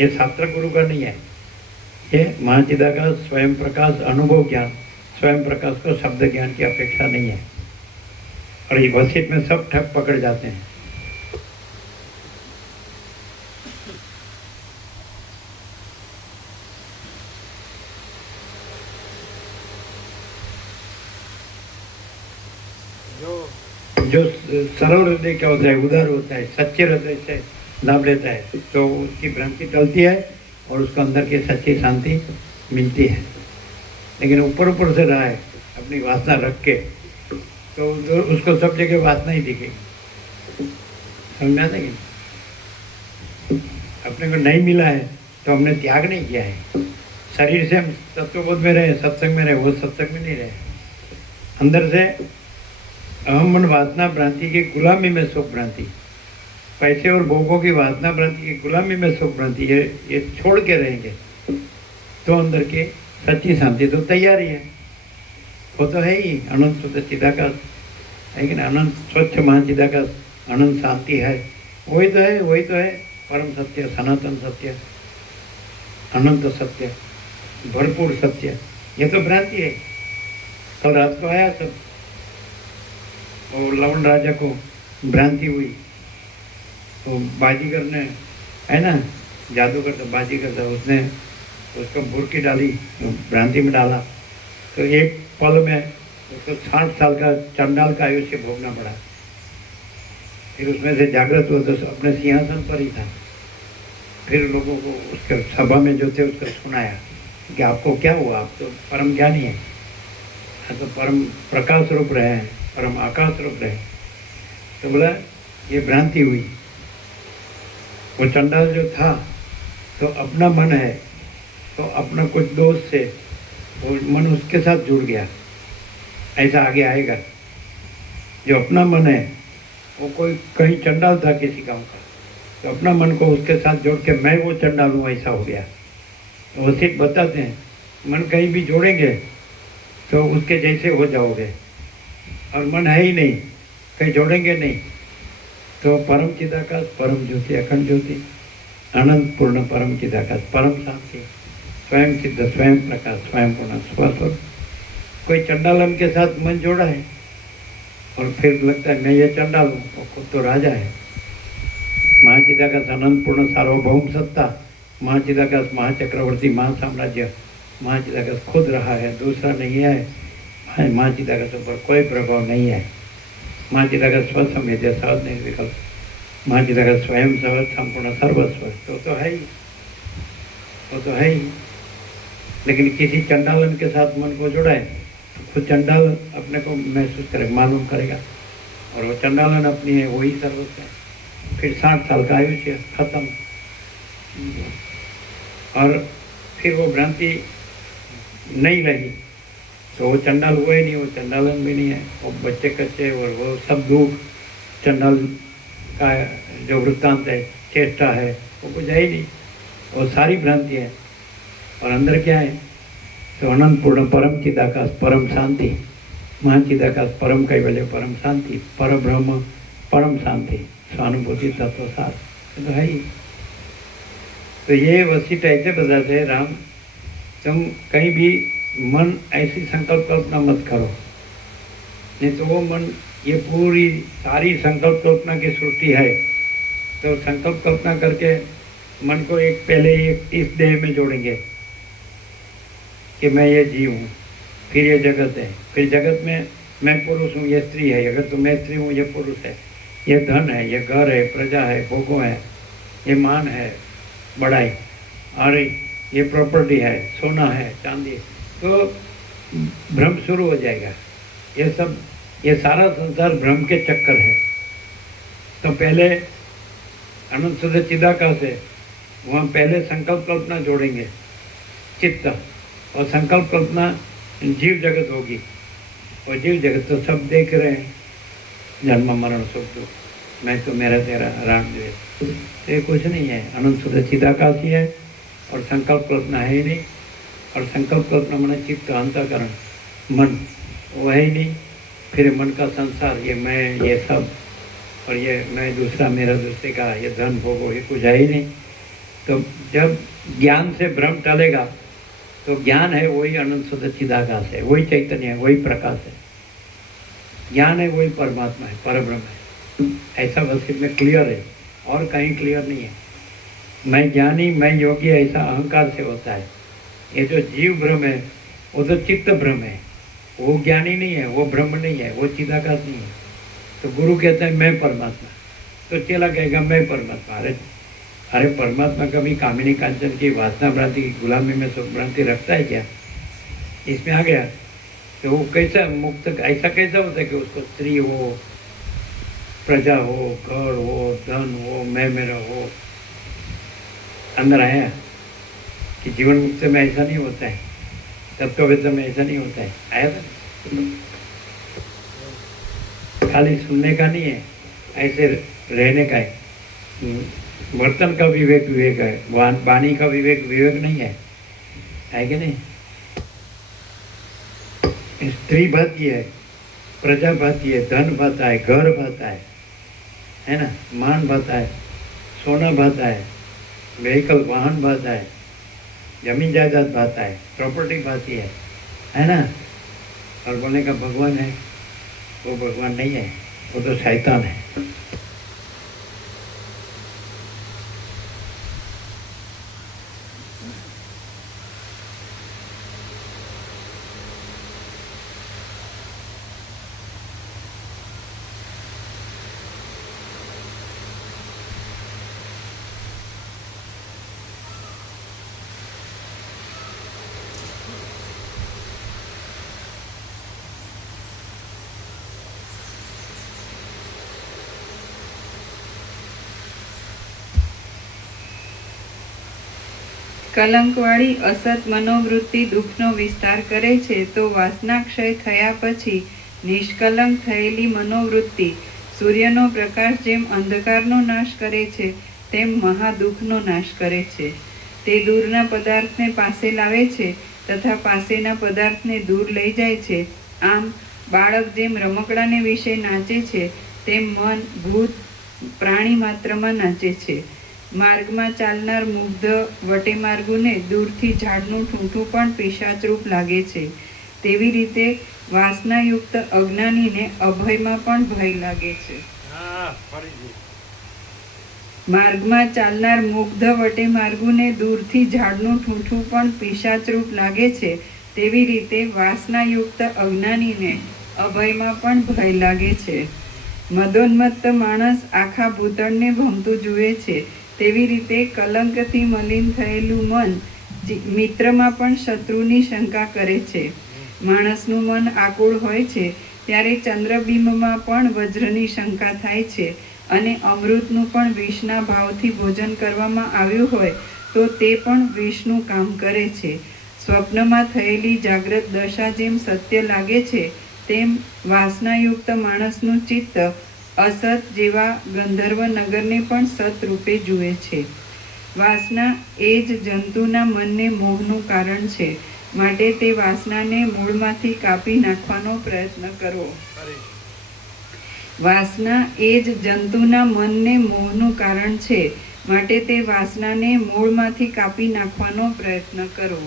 ये शास्त्र गुरु का नहीं है, ये महाचिदाकाश स्वयं प्रकाश अनुभव ज्ञान, स्वयं प्रकाश को शब्द ज्ञान की अपेक्षा नहीं है। और ये वसीत में सब ठग पकड़ जाते हैं। जो सरल हृदय क्या होता है, उदार होता है, सच्चे हृदय से लाभ लेता है, तो उसकी भ्रांति टलती है और उसको अंदर की सच्ची शांति मिलती है। लेकिन ऊपर ऊपर से रहा है अपनी वासना रख के, तो उसको सब जगह वासना ही दिखेगी। समझ आता कि अपने को नहीं मिला है तो हमने त्याग नहीं किया है। शरीर से हम तत्वबोध में रहे, सत्संग में रहे, वो सत्संग में नहीं रहे। अंदर से अहम मन वासना भ्रांति की गुलामी में सुख भ्रांति, पैसे और भोगों की वासना भ्रांति की गुलामी में सुख भ्रांति, ये छोड़ के रहेंगे तो अंदर की सच्ची शांति तो तैयार ही है। वो तो है ही अनंत शुद्ध चिदाकाश है कि ना, अनंत स्वच्छ महाचिदाकाश अनंत शांति है। वही तो है, वही तो है परम सत्य, सनातन सत्य, अनंत सत्य, भरपूर सत्य। ये तो भ्रांति है। कल रात को आया सब, और लवण राजा को भ्रांति हुई, तो बाजीगर ने, है ना, जादूगर तो बाजीगर था, उसने उसको बुरकी डाली, भ्रांति में डाला, तो एक पल में उसको 60 साल का चंडाल का आयुष्य भोगना पड़ा। फिर उसमें से जागृत हुआ तो अपने सिंहासन पर ही था। फिर लोगों को उसके सभा में जो थे उसको सुनाया कि आपको क्या हुआ, आप तो परम ज्ञानी है, तो परम प्रकाश रूप रहे हैं, परम आकाश रूप रहे। तो बोला ये भ्रांति हुई। वो चंडाल जो था तो अपना मन है, तो अपना कुछ दोष से वो मन उसके साथ जुड़ गया। ऐसा आगे आएगा। जो अपना मन है वो कोई कहीं चंडाल था किसी गांव का, तो अपना मन को उसके साथ जोड़ के मैं वो चंडाल हूँ, ऐसा हो गया। तो वो सिर्फ बताते हैं मन कहीं भी जोड़ेंगे तो उसके जैसे हो जाओगे, और मन है ही नहीं, कहीं जोड़ेंगे नहीं, तो परम चिदाकाश, परम ज्योति, अखंड ज्योति, अनंत पूर्ण परम चिदाकाश, परम शांति, स्वयं सिद्ध, स्वयं प्रकाश, स्वयं पूर्ण स्वस्वरूप। कोई चंडालन के साथ मन जोड़ा है और फिर लगता है मैं ये चंडाल हूँ, और खुद तो राजा है। महाचिदाकाश अनंत पूर्ण सार्वभौम सत्ता, महाचिदाकाश महाचक्रवर्ती, महासाम्राज्य, महाचिदाकाश खुद रहा है, दूसरा नहीं है। महाचिदाकाश पर कोई प्रभाव नहीं है। महाचिदाकाश स्वसंवेद्य, सहज निर्विकल्प, महाचिदाकाश स्वयं सहज संपूर्ण सर्वस्व, तो है ही, वो तो है ही। लेकिन किसी चंडालन के साथ मन को जोड़ा है तो खुद चंडाल अपने को महसूस करेगा, मालूम करेगा, और वो चंडालन अपनी है, वही सर्वस्व है। फिर 60 साल का आयुष्य खत्म, और फिर वो भ्रांति नहीं रही, तो वो चंडाल हुआ ही नहीं, वो चंडालन भी नहीं है। वो बच्चे कच्चे और वो सब दुख, चंडाल का जो वृत्तांत है, चेष्टा है, वो कुछ है ही नहीं, वो सारी भ्रांति है। और अंदर क्या है, तो अनंत पूर्ण परम चिदाकाश, परम शांति, महाचिदाकाश, परम कैवल्य, परम शांति, पर ब्रह्म, परम शांति, स्वानुभूति तत्वसार, तो है ही। तो ये वशिष्ठ ऐसे बताते हैं, राम तुम कहीं भी मन ऐसी संकल्प कल्पना मत करो, नहीं तो वो मन, ये पूरी सारी संकल्प कल्पना की सृष्टि है, तो संकल्प कल्पना करके मन को एक पहले एक इस देह में जोड़ेंगे कि मैं ये जीव हूँ, फिर ये जगत है, फिर जगत में मैं पुरुष हूँ, ये स्त्री है, अगर तो मैं स्त्री हूँ, ये पुरुष है, ये धन है, ये घर है, प्रजा है, भोगों है, ये मान है, बड़ाई, और ये प्रॉपर्टी है, सोना है, चांदी, तो भ्रम शुरू हो जाएगा। ये सब, ये सारा संसार भ्रम के चक्कर है। तो पहले अनंत शुद्ध चिदाकाश है, वहाँ पहले संकल्प कल्पना जोड़ेंगे, चित्त, और संकल्प कल्पना जीव जगत होगी, और जीव जगत तो सब देख रहे हैं, जन्म मरण सुख दुख, मैं तो मेरा तेरा राम जो है, ये कुछ नहीं है, अनंत शुद्ध चिदाकाश ही है, और संकल्प कल्पना है ही नहीं। और संकल्प कल्पना माने चित्त, अंतःकरण, मन, वो है ही नहीं। फिर मन का संसार, ये मैं, ये सब, और ये मैं दूसरा, मेरा दूसरे का, ये धन भोगो, ये कुछ है ही नहीं। तो जब ज्ञान से भ्रम टलेगा तो ज्ञान है वही अनंत शुद्ध चिदाकाश है, वही चैतन्य है, वही प्रकाश है। ज्ञान है वही परमात्मा है, परब्रह्म है। ऐसा बस इसमें क्लियर है, और कहीं क्लियर नहीं है। मैं ज्ञानी, मैं योगी, ऐसा अहंकार से होता है। ये जो जीव भ्रम है वो तो चित्त भ्रम है, वो ज्ञानी नहीं है, वो ब्रह्म नहीं है, वो चिदाकाश नहीं है। तो गुरु कहता है मैं परमात्मा, तो चेला कहेगा मैं परमात्मा। अरे परमात्मा कभी कामिनी कांचन की वासना भ्रांति की गुलामी में सुख भ्रांति रखता है क्या? इसमें आ गया तो वो कैसा मुक्त, ऐसा कैसा होता है कि उसको स्त्री हो, प्रजा हो, घर हो, धन हो, मैं मेरा हो, अंदर आया कि जीवन मुक्त में ऐसा नहीं होता है, तत्ववेदन में ऐसा नहीं होता है। आया था, खाली सुनने का नहीं है, ऐसे रहने का है। वर्तन का विवेक विवेक है, वाणी का विवेक विवेक नहीं है कि नहीं? स्त्री भाती है, प्रजा भाती है, धन भाता है, घर भाता है ना, मान भाता है, सोना भाता है, व्हीकल वाहन भाता है, जमीन जायदाद भाता है, प्रॉपर्टी भाती है ना। और बोलने का भगवान है, वो भगवान नहीं है, वो तो शैतान है। કલંકવાળી અસત મનોવૃત્તિ દુઃખનો વિસ્તાર કરે છે, તો વાસનાક્ષય થયા પછી નિષ્કલંક થયેલી મનોવૃત્તિ સૂર્યનો પ્રકાશ જેમ અંધકારનો નાશ કરે છે તેમ મહાદુઃખનો નાશ કરે છે. તે દૂરના પદાર્થને પાસે લાવે છે તથા પાસેના પદાર્થને દૂર લઈ જાય છે. આમ બાળક જેમ રમકડાને વિશે નાચે છે તેમ મન ભૂત પ્રાણી માત્રમાં નાચે છે. માર્ગમાં ચાલનાર મુગ્ધ વટેમાર્ગુને દૂરથી ઝાડનું ઠૂંઠું પણ પિશાચરૂપ લાગે છે, તેવી રીતે વાસનાયુક્ત અજ્ઞાનીને અભયમાં પણ ભય લાગે છે. માર્ગમાં ચાલનાર મુગ્ધ વટેમાર્ગુને દૂરથી ઝાડનું ઠૂંઠું પણ પિશાચરૂપ લાગે છે, તેવી રીતે વાસનાયુક્ત અજ્ઞાનીને અભયમાં પણ ભય લાગે છે. મદોન્મત્ત માણસ આખા ભૂતળને ભમતું જુએ છે, તેવી રીતે કલંકથી મલિન થયેલું મન મિત્રમાં પણ શત્રુની શંકા કરે છે. માણસનું મન આકુળ હોય છે ત્યારે ચંદ્રબિંબમાં પણ વજ્રની શંકા થાય છે, અને અમૃતનું પણ વિષના ભાવથી ભોજન કરવામાં આવ્યું હોય તો તે પણ વિષનું કામ કરે છે. સ્વપ્નમાં થયેલી જાગ્રત દશા જેમ સત્ય લાગે છે તેમ વાસનાયુક્ત માણસનું ચિત્ત અસત જેવા ગંધર્વ નગરને પણ સત રૂપે જુએ છે. વાસના એ જ જંતુના મનને મોહનું કારણ છે, માટે તે વાસનાને મૂળમાંથી કાપી નાખવાનો પ્રયત્ન કરો. વાસના એ જ જંતુના મનને મોહનું કારણ છે, માટે તે વાસનાને મૂળમાંથી કાપી નાખવાનો પ્રયત્ન કરો.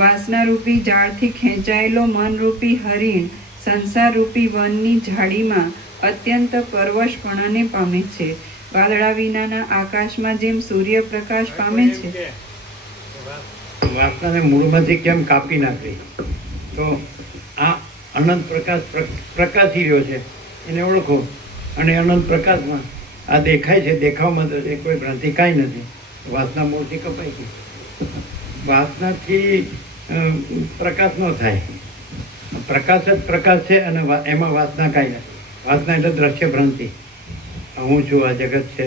વાસનારૂપી ઝાડથી ખેંચાયેલો મનરૂપી હરિણ સંસારરૂપી વનની ઝાડીમાં અત્યંત પરવશપણાને પામે છે. વાદળા વિનાના આકાશમાં જેમ સૂર્યપ્રકાશ પામે છે. વાસનાને મૂળમાંથી કેમ કાપી નાખવી? તો આ અનંત પ્રકાશી રહ્યો છે, એને ઓળખો. અને અનંત પ્રકાશમાં આ દેખાય છે, દેખાવમાં તો કોઈ ભ્રાંતિ કાંઈ નથી. વાસના મૂળથી કપાઈ ગઈ. વાસનાથી પ્રકાશ ન થાય. પ્રકાશ જ પ્રકાશ છે, અને એમાં વાસના કાંઈ નથી. વાસના એટલે દ્રશ્ય ભ્રાંતિ. હું છું, આ જગત છે,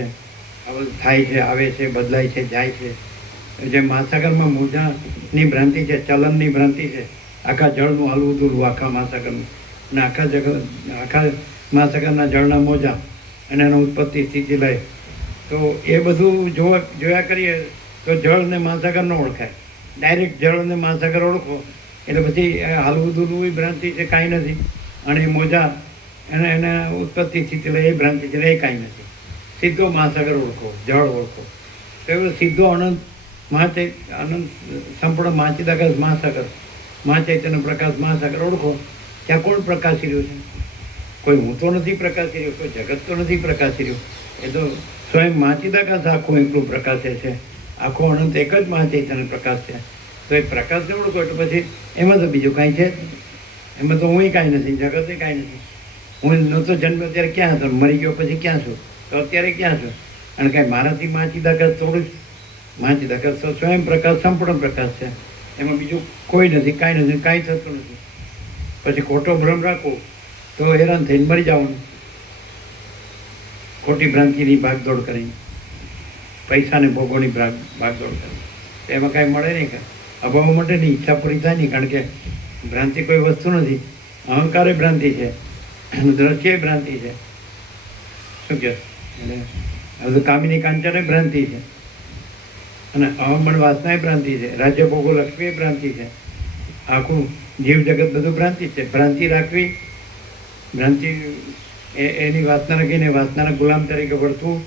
આ બધું થાય છે, આવે છે, બદલાય છે, જાય છે. જે મહાસાગરમાં મોજાની ભ્રાંતિ છે, ચલનની ભ્રાંતિ છે, આખા જળનું હલવું દૂરવું આખા મહાસાગરનું, અને આખા મહાસાગરના જળના મોજા અને એનો ઉત્પત્તિ સ્થિતિ લય, તો એ બધું જોયા કરીએ તો જળ ને મહાસાગર ન ઓળખાય. ડાયરેક્ટ જળ અને મહાસાગર ઓળખો એટલે પછી હલવું દૂરવું એ ભ્રાંતિ છે, કાંઈ નથી. અને એ મોજા એને ઉત્પત્તિ સ્થિતિ લય એ ભ્રાંતિ છે, એ કાંઈ નથી. સીધો મહાસાગર ઓળખો, જળ ઓળખો. તો એવો સીધો અનંત આનંદ સંપૂર્ણ મહાચિદાકાશ મહાસાગર, મહાચૈતન્ય પ્રકાશ મહાસાગર ઓળખો. ત્યાં કોણ પ્રકાશી રહ્યું છે? કોઈ હું તો નથી પ્રકાશી રહ્યો, કોઈ જગત તો નથી પ્રકાશી રહ્યું. એ તો સ્વયં મહાચિદાકાશ આખું એકલું પ્રકાશે છે. આખો અનંત એક જ મહાચૈતન્ય પ્રકાશ છે. તો એ પ્રકાશને ઓળખો એટલે પછી એમાં તો બીજું કાંઈ છે જ નહીં. એમાં તો હું કાંઈ નથી, જગતે કાંઈ નથી. હું નહોતો જન્મ્યો ત્યારે ક્યાં હતો, મરી ગયો પછી ક્યાં છું, તો અત્યારે ક્યાં છું? અને કાંઈ મારાથી મહાચિદાકાશ થોડું જ. મહાચિદાકાશ તો સ્વયં પ્રકાશ, સંપૂર્ણ પ્રકાશ છે. એમાં બીજું કોઈ નથી, કાંઈ નથી, કાંઈ થતું નથી. પછી ખોટો ભ્રમ રાખો તો હેરાન થઈને મરી જવાનું. ખોટી ભ્રાંતિની ભાગદોડ કરીને, પૈસાને ભોગોની ભાગદોડ કરીને એમાં કાંઈ મળે નહીં. કાંઈ અભાવ માટે નહીં, ઈચ્છા પૂરી થાય નહીં. કારણ કે ભ્રાંતિ કોઈ વસ્તુ નથી. અહંકાર એ ભ્રાંતિ છે, દ્રશ્ય એ ભ્રાંતિ છે. શું કહે? એટલે હવે કામિની કાંચન એ ભ્રાંતિ છે, અને અહમણ વાસના એ ભ્રાંતિ છે, રાજ્ય ભોગો લક્ષ્મી એ ભ્રાંતિ છે. આખું જીવ જગત બધું ભ્રાંતિ છે. ભ્રાંતિ રાખવી, ભ્રાંતિ એની વાસના રાખીને વાસનાના ગુલામ તરીકે વર્તવું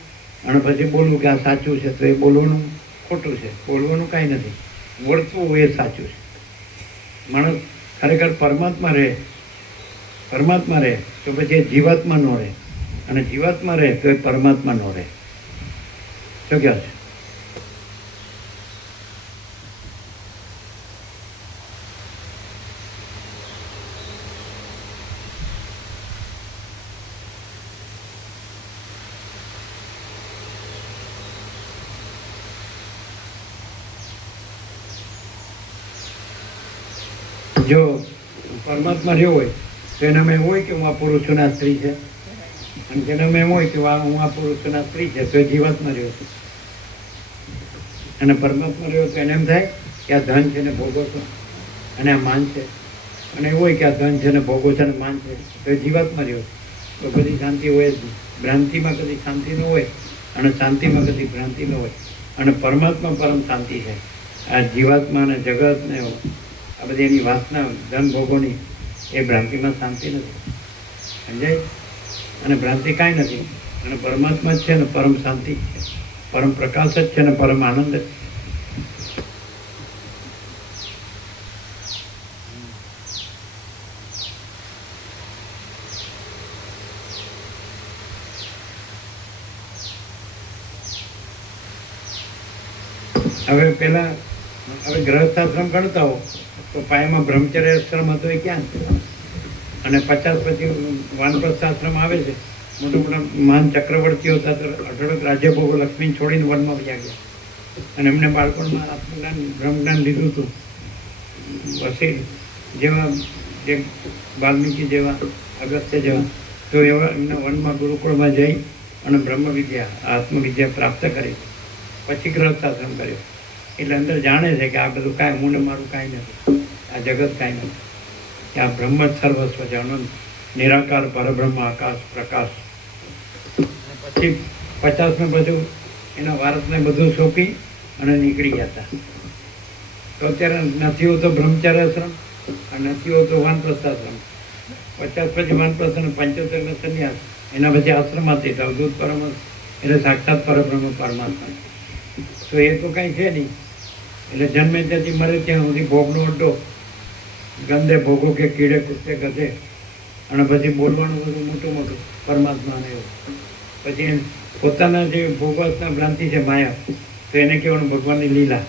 અને પછી બોલવું કે આ સાચું છે, તો એ બોલવાનું ખોટું છે. બોલવાનું કાંઈ નથી, વર્તવું એ સાચું છે. માણસ ખરેખર પરમાત્મા રહે, પરમાત્મા રહે તો પછી એ જીવાત્મા ન રહે, અને જીવાત્મા રહે તો એ પરમાત્મા ન રહે. શું કહે છે? જો પરમાત્મા રહ્યો હોય તો એનામાં એમ હોય કે હું આ પુરુષોના સ્ત્રી છે, અને જેનામાં એમ હોય કે હું આ પુરુષોના સ્ત્રી છે, તો એ જીવાત્મા રહ્યો છે. અને પરમાત્મા રહ્યો તો એને એમ થાય કે આ ધન છે ને ભોગો છો અને આ માન છે, અને એવું હોય કે આ ધન છે ને ભોગો છે ને માન છે, તો એ જીવાત્મા રહ્યો છે. તો બધી શાંતિ હોય જ નહીં. ભ્રાંતિમાં કદી શાંતિ ન હોય, અને શાંતિમાં કદી ભ્રાંતિ ન હોય. અને પરમાત્મા પરમ શાંતિ છે. આ જીવાત્મા અને જગત ને આ બધી એની વાસના ધન ભોગોની એ ભ્રાંતિમાં શાંતિ નથી. સમજાય? અને ભ્રાંતિ કાંઈ નથી, અને પરમાત્મા જ છે ને પરમ શાંતિ છે, પરમ પ્રકાશ જ છે ને પરમ આનંદ જ છે. હવે ગ્રહસ્થાશ્રમ ગણતા હો તો પાયામાં બ્રહ્મચર્ય આશ્રમ હતો એ ક્યાં છે? અને 50 પછી વાનપ્રસ્થાશ્રમ આવે છે. મોટા મોટા મહાન ચક્રવર્તીઓ હતા તો અઢળક રાજ્ય ભોગો લક્ષ્મી છોડીને વનમાં વયા ગયા, અને એમને બાળપણમાં આત્મજ્ઞાન બ્રહ્મજ્ઞાન લીધું હતું. વસીલ જેવા, જે વાલ્મીકી જેવા, અગસ્ત્ય જેવા, તો એવા એમના વનમાં ગુરુકુળમાં જઈ અને બ્રહ્મ વિદ્યા, આત્મવિદ્યા પ્રાપ્ત કરી, પછી ગ્રહસ્થાશ્રમ કર્યો. એટલે અંદર જાણે છે કે આ બધું કાંઈ, હું ને મારું કાંઈ નથી, આ જગત કાંઈ નથી, કે આ બ્રહ્મ જ સર્વસ્વ છે, અનંત નિરાકાર પરબ્રહ્મ આકાશ પ્રકાશ. પછી 50 બધું એના વારસને બધું સોંપી અને નીકળી ગયા હતા. તો અત્યારે નથી હોતો બ્રહ્મચર્ય આશ્રમ અને નથી હોતો વાનપ્રસ્થાશ્રમ. 50 પછી વાનપ્રસ્થ અને 75 સંન્યાસ, એના પછી આશ્રમમાંથી અવધૂત પરમ એટલે સાક્ષાત પરબ્રહ્મ પરમાત્મા. તો એ તો કાંઈ છે નહીં. એટલે જન્મે ત્યાંથી મરે ત્યાં સુધી ભોગનો અડ્ડો, ગંદે ભોગો કે કીડે કૂદતે ગધે, અને પછી બોલવાનું બધું મોટું મોટું પરમાત્માને એવું. પછી પોતાના જે ભોગવાસના ભ્રાંતિ છે માયા, તો એને કહેવાનું ભગવાનની લીલા,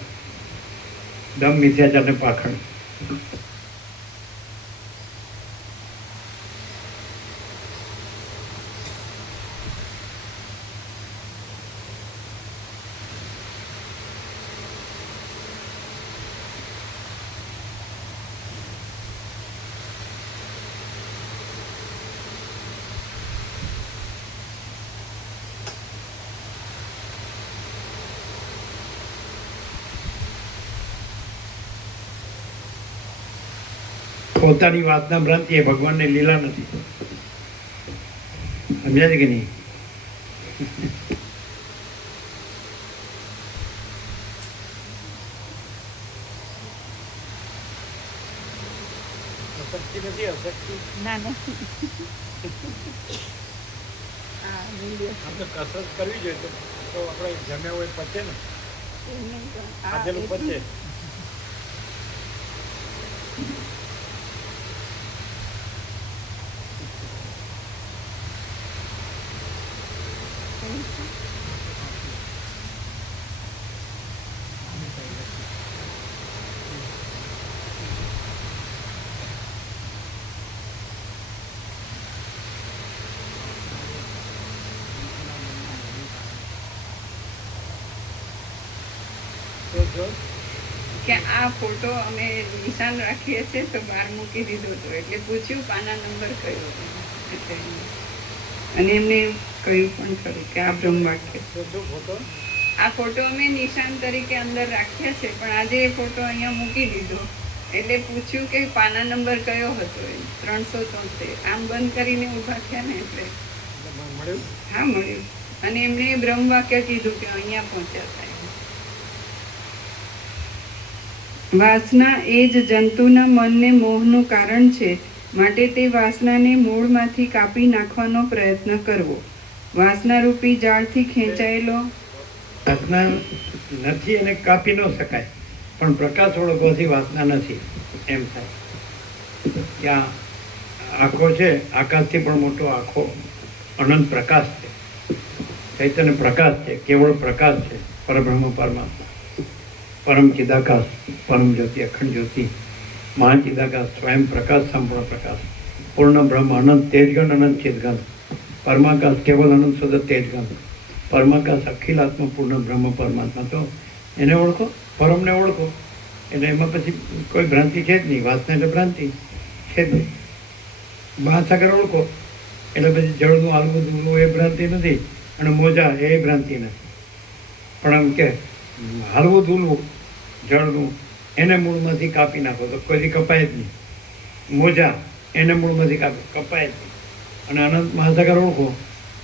દમ મિથ્યાચાર ને પાખંડ. પોતાની વાતના ભ્રાંતિ એ ભગવાનને લીલા નથી. સમજાય છે કે નહીં? અશક્તિ નથી, અશક્તિ ના નથી. આપણે કસરત કરવી જોઈએ તો આપણે જમ્યા હોય પચે ને. આજેનું પછે તો જો કે આ ફોટો અમે નિશાન રાખીએ છીએ તો બહાર મૂકી દીધો હતો એટલે પૂછ્યું પાના નંબર કયો એટલે અને એમને કહ્યું પણ ખરું કે આ બ્રહ્મવાક્ય તો જો ફોટો આ ફોટો અમે નિશાન તરીકે અંદર રાખ્યા છે પણ આજે એ ફોટો અહીંયા મૂકી દીધો એટલે પૂછ્યું કે પાના નંબર કયો હતો એ 373 આમ બંધ કરીને ઊભા થયા ને એટલે મળ્યું હા મળ્યું અને એમણે બ્રહ્મવાક્ય કીધું કે અહીંયા પહોંચ્યા થાય વાસના એ જ જંતુના મનને મોહનું કારણ છે માટે તે વાસનાને મૂળમાંથી કાપી નાખવાનો પ્રયત્ન કરવો વાસનારૂપી જાળથી ખેંચાયેલો વાસના નથી એને કાપી ન શકાય પણ પ્રકાશ ઓળખવાથી વાસના નથી એમ થાય ત્યાં આંખો છે આકાશથી પણ મોટો આંખો અનંત પ્રકાશ છે ચૈતન્ય પ્રકાશ છે કેવળ પ્રકાશ છે પરબ્રહ્મ પરમાત્મા પરમ ચિદાકાશ પરમ જ્યોતિ અખંડ જ્યોતિ મહાચિદાકાશ સ્વયં પ્રકાશ સંપૂર્ણ પ્રકાશ પૂર્ણ બ્રહ્મ અનંત તેજગન અનંત ચિદગન પરમાકાશ કેવલ અનંત શુદ્ધ તેજગન પરમાકાશ અખિલાત્મ પૂર્ણ બ્રહ્મ પરમાત્મા તો એને ઓળખો પરમને ઓળખો એટલે એમાં પછી કોઈ ભ્રાંતિ છે જ નહીં વાસના એટલે ભ્રાંતિ છે જ નહીં મહાસાગર ઓળખો એટલે પછી જળનું હાલવું દૂરવું એ ભ્રાંતિ નથી અને મોજા એ ભ્રાંતિ નથી પણ આમ કે હાલવું ધૂલવું જળનું એને મૂળમાંથી કાપી નાખો તો કોઈથી કપાય જ નહીં મોજા એને મૂળમાંથી કપાય જ નહીં અને અનંત મહાસાગર ઓળખો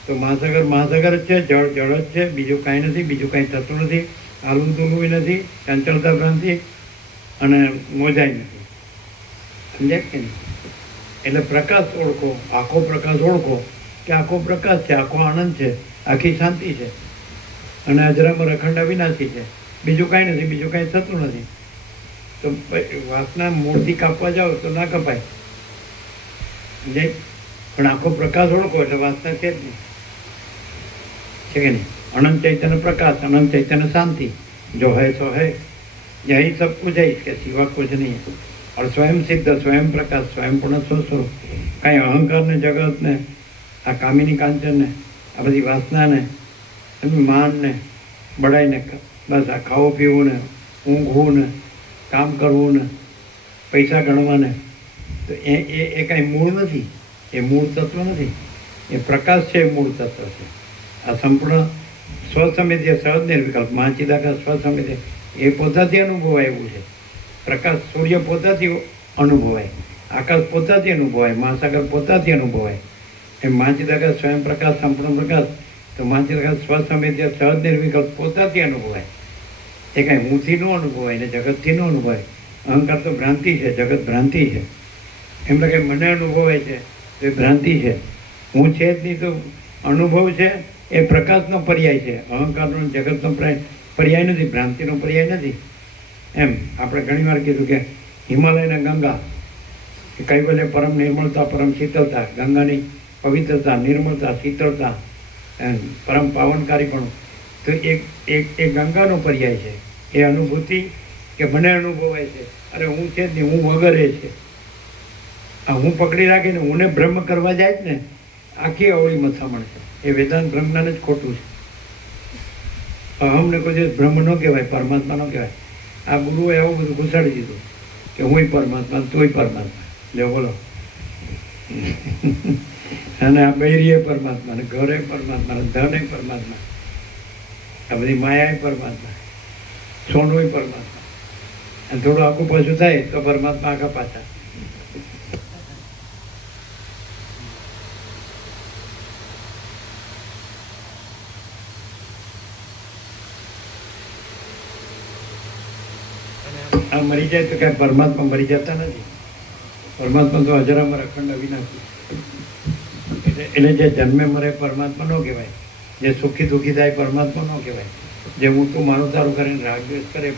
તો મહાસાગર જ છે જળ જળ જ છે બીજું કાંઈ નથી બીજું કાંઈ થતું નથી હાલવું ધૂલવું નથી ચંચળતા ભ્રાંતિ અને મોજાય નથી સમજાય કે નહીં એટલે પ્રકાશ ઓળખો આખો પ્રકાશ ઓળખો કે આખો પ્રકાશ છે આખો આનંદ છે આખી શાંતિ છે અને અજરામર અખંડ અવિનાશી છે બીજું કાંઈ નથી બીજું કાંઈ થતું નથી તો વાસના મૂળથી કાપવા જાઓ તો ના કપાય સમજાય પણ આખો પ્રકાશ ઓળખો એટલે વાસના છે જ નહીં છે કે નહીં अनंत चैतन्य प्रकाश अनंत चैतन्य शांति जो है सो है यही सब कुछ है इसके सिवा कुछ नहीं है और स्वयं सिद्ध स्वयं प्रकाश स्वयं पूर्ण स्वस्वरूप कहीं अहंकार ने जगत ने आ कामिनी कांचन ने आ बधी वासना ने मान ने बड़ाई ने बस आ खाओ पीवू ने ऊँघવું ने काम करવું ने पैसा गणवा ने तो એ કાંઈ મૂળ નથી એ મૂળ તત્વ નથી એ પ્રકાશ છે એ મૂળ તત્વ છે આ સંપૂર્ણ સ્વસમિધ્ય સહજ નિર્વિકલ્પ મહાચિદાકાશ સ્વસમિધ્ય એ પોતાથી અનુભવાય એવું છે પ્રકાશ સૂર્ય પોતાથી અનુભવાય આકાશ પોતાથી અનુભવાય મહાસાગર પોતાથી અનુભવાય એમ મહાચિદાકાશ સ્વયં પ્રકાશ સંપૂર્ણ પ્રકાશ તો મહાચિદાકાશ સ્વસમિધ્ય સહજ નિર્વિકલ્પ પોતાથી અનુભવાય એ કાંઈ હુંથી ન અનુભવાય ને જગતથી ન અનુભવાય અહંકાર તો ભ્રાંતિ છે જગત ભ્રાંતિ છે એમ કે મને અનુભવાય છે તો એ ભ્રાંતિ છે હું છે જ નહીં તો અનુભવ છે એ પ્રકાશનો પર્યાય છે અહંકારનો જગતનો પર્યાય નથી ભ્રાંતિનો પર્યાય નથી એમ આપણે ઘણીવાર કીધું કે હિમાલયના ગંગા એ કૈવલ્ય પરમ નિર્મળતા પરમ શીતળતા ગંગાની પવિત્રતા નિર્મળતા શીતળતા એમ પરમ પાવનકારીપણું તો એ ગંગાનો પર્યાય છે એ અનુભૂતિ કે મને અનુભવાય છે અરે હું છે જ નહીં હું વગર એ છે આ હું પકડી રાખીને હુંને બ્રહ્મ કરવા જાય જ ને આખી અવળી મથામણ છે એ વેદાંત બ્રહ્મજ્ઞાન જ ખોટું છે અહમને કોઈ દિવસ બ્રહ્મ ન કહેવાય પરમાત્મા ન કહેવાય આ ગુરુએ આવું બધું ઘુસાડી દીધું કે હું પરમાત્મા તોય પરમાત્મા લે બોલો અને આ બૈરીએ પરમાત્મા ને ઘરે પરમાત્મા ધને પરમાત્મા આ બધી માયા પરમાત્મા સોનું પરમાત્મા અને થોડું આખું પાછું થાય તો પરમાત્મા આખા પાછા આ મરી જાય તો કાંઈ પરમાત્મા મરી જતા નથી પરમાત્મા તો અજરામર અખંડ અવિનાશી એટલે જે જન્મે મરે પરમાત્મા ન કહેવાય જે સુખી દુઃખી થાય પરમાત્મા ન કહેવાય જે હું તું મારું તારું કરીને રાગદ્વેષ કરે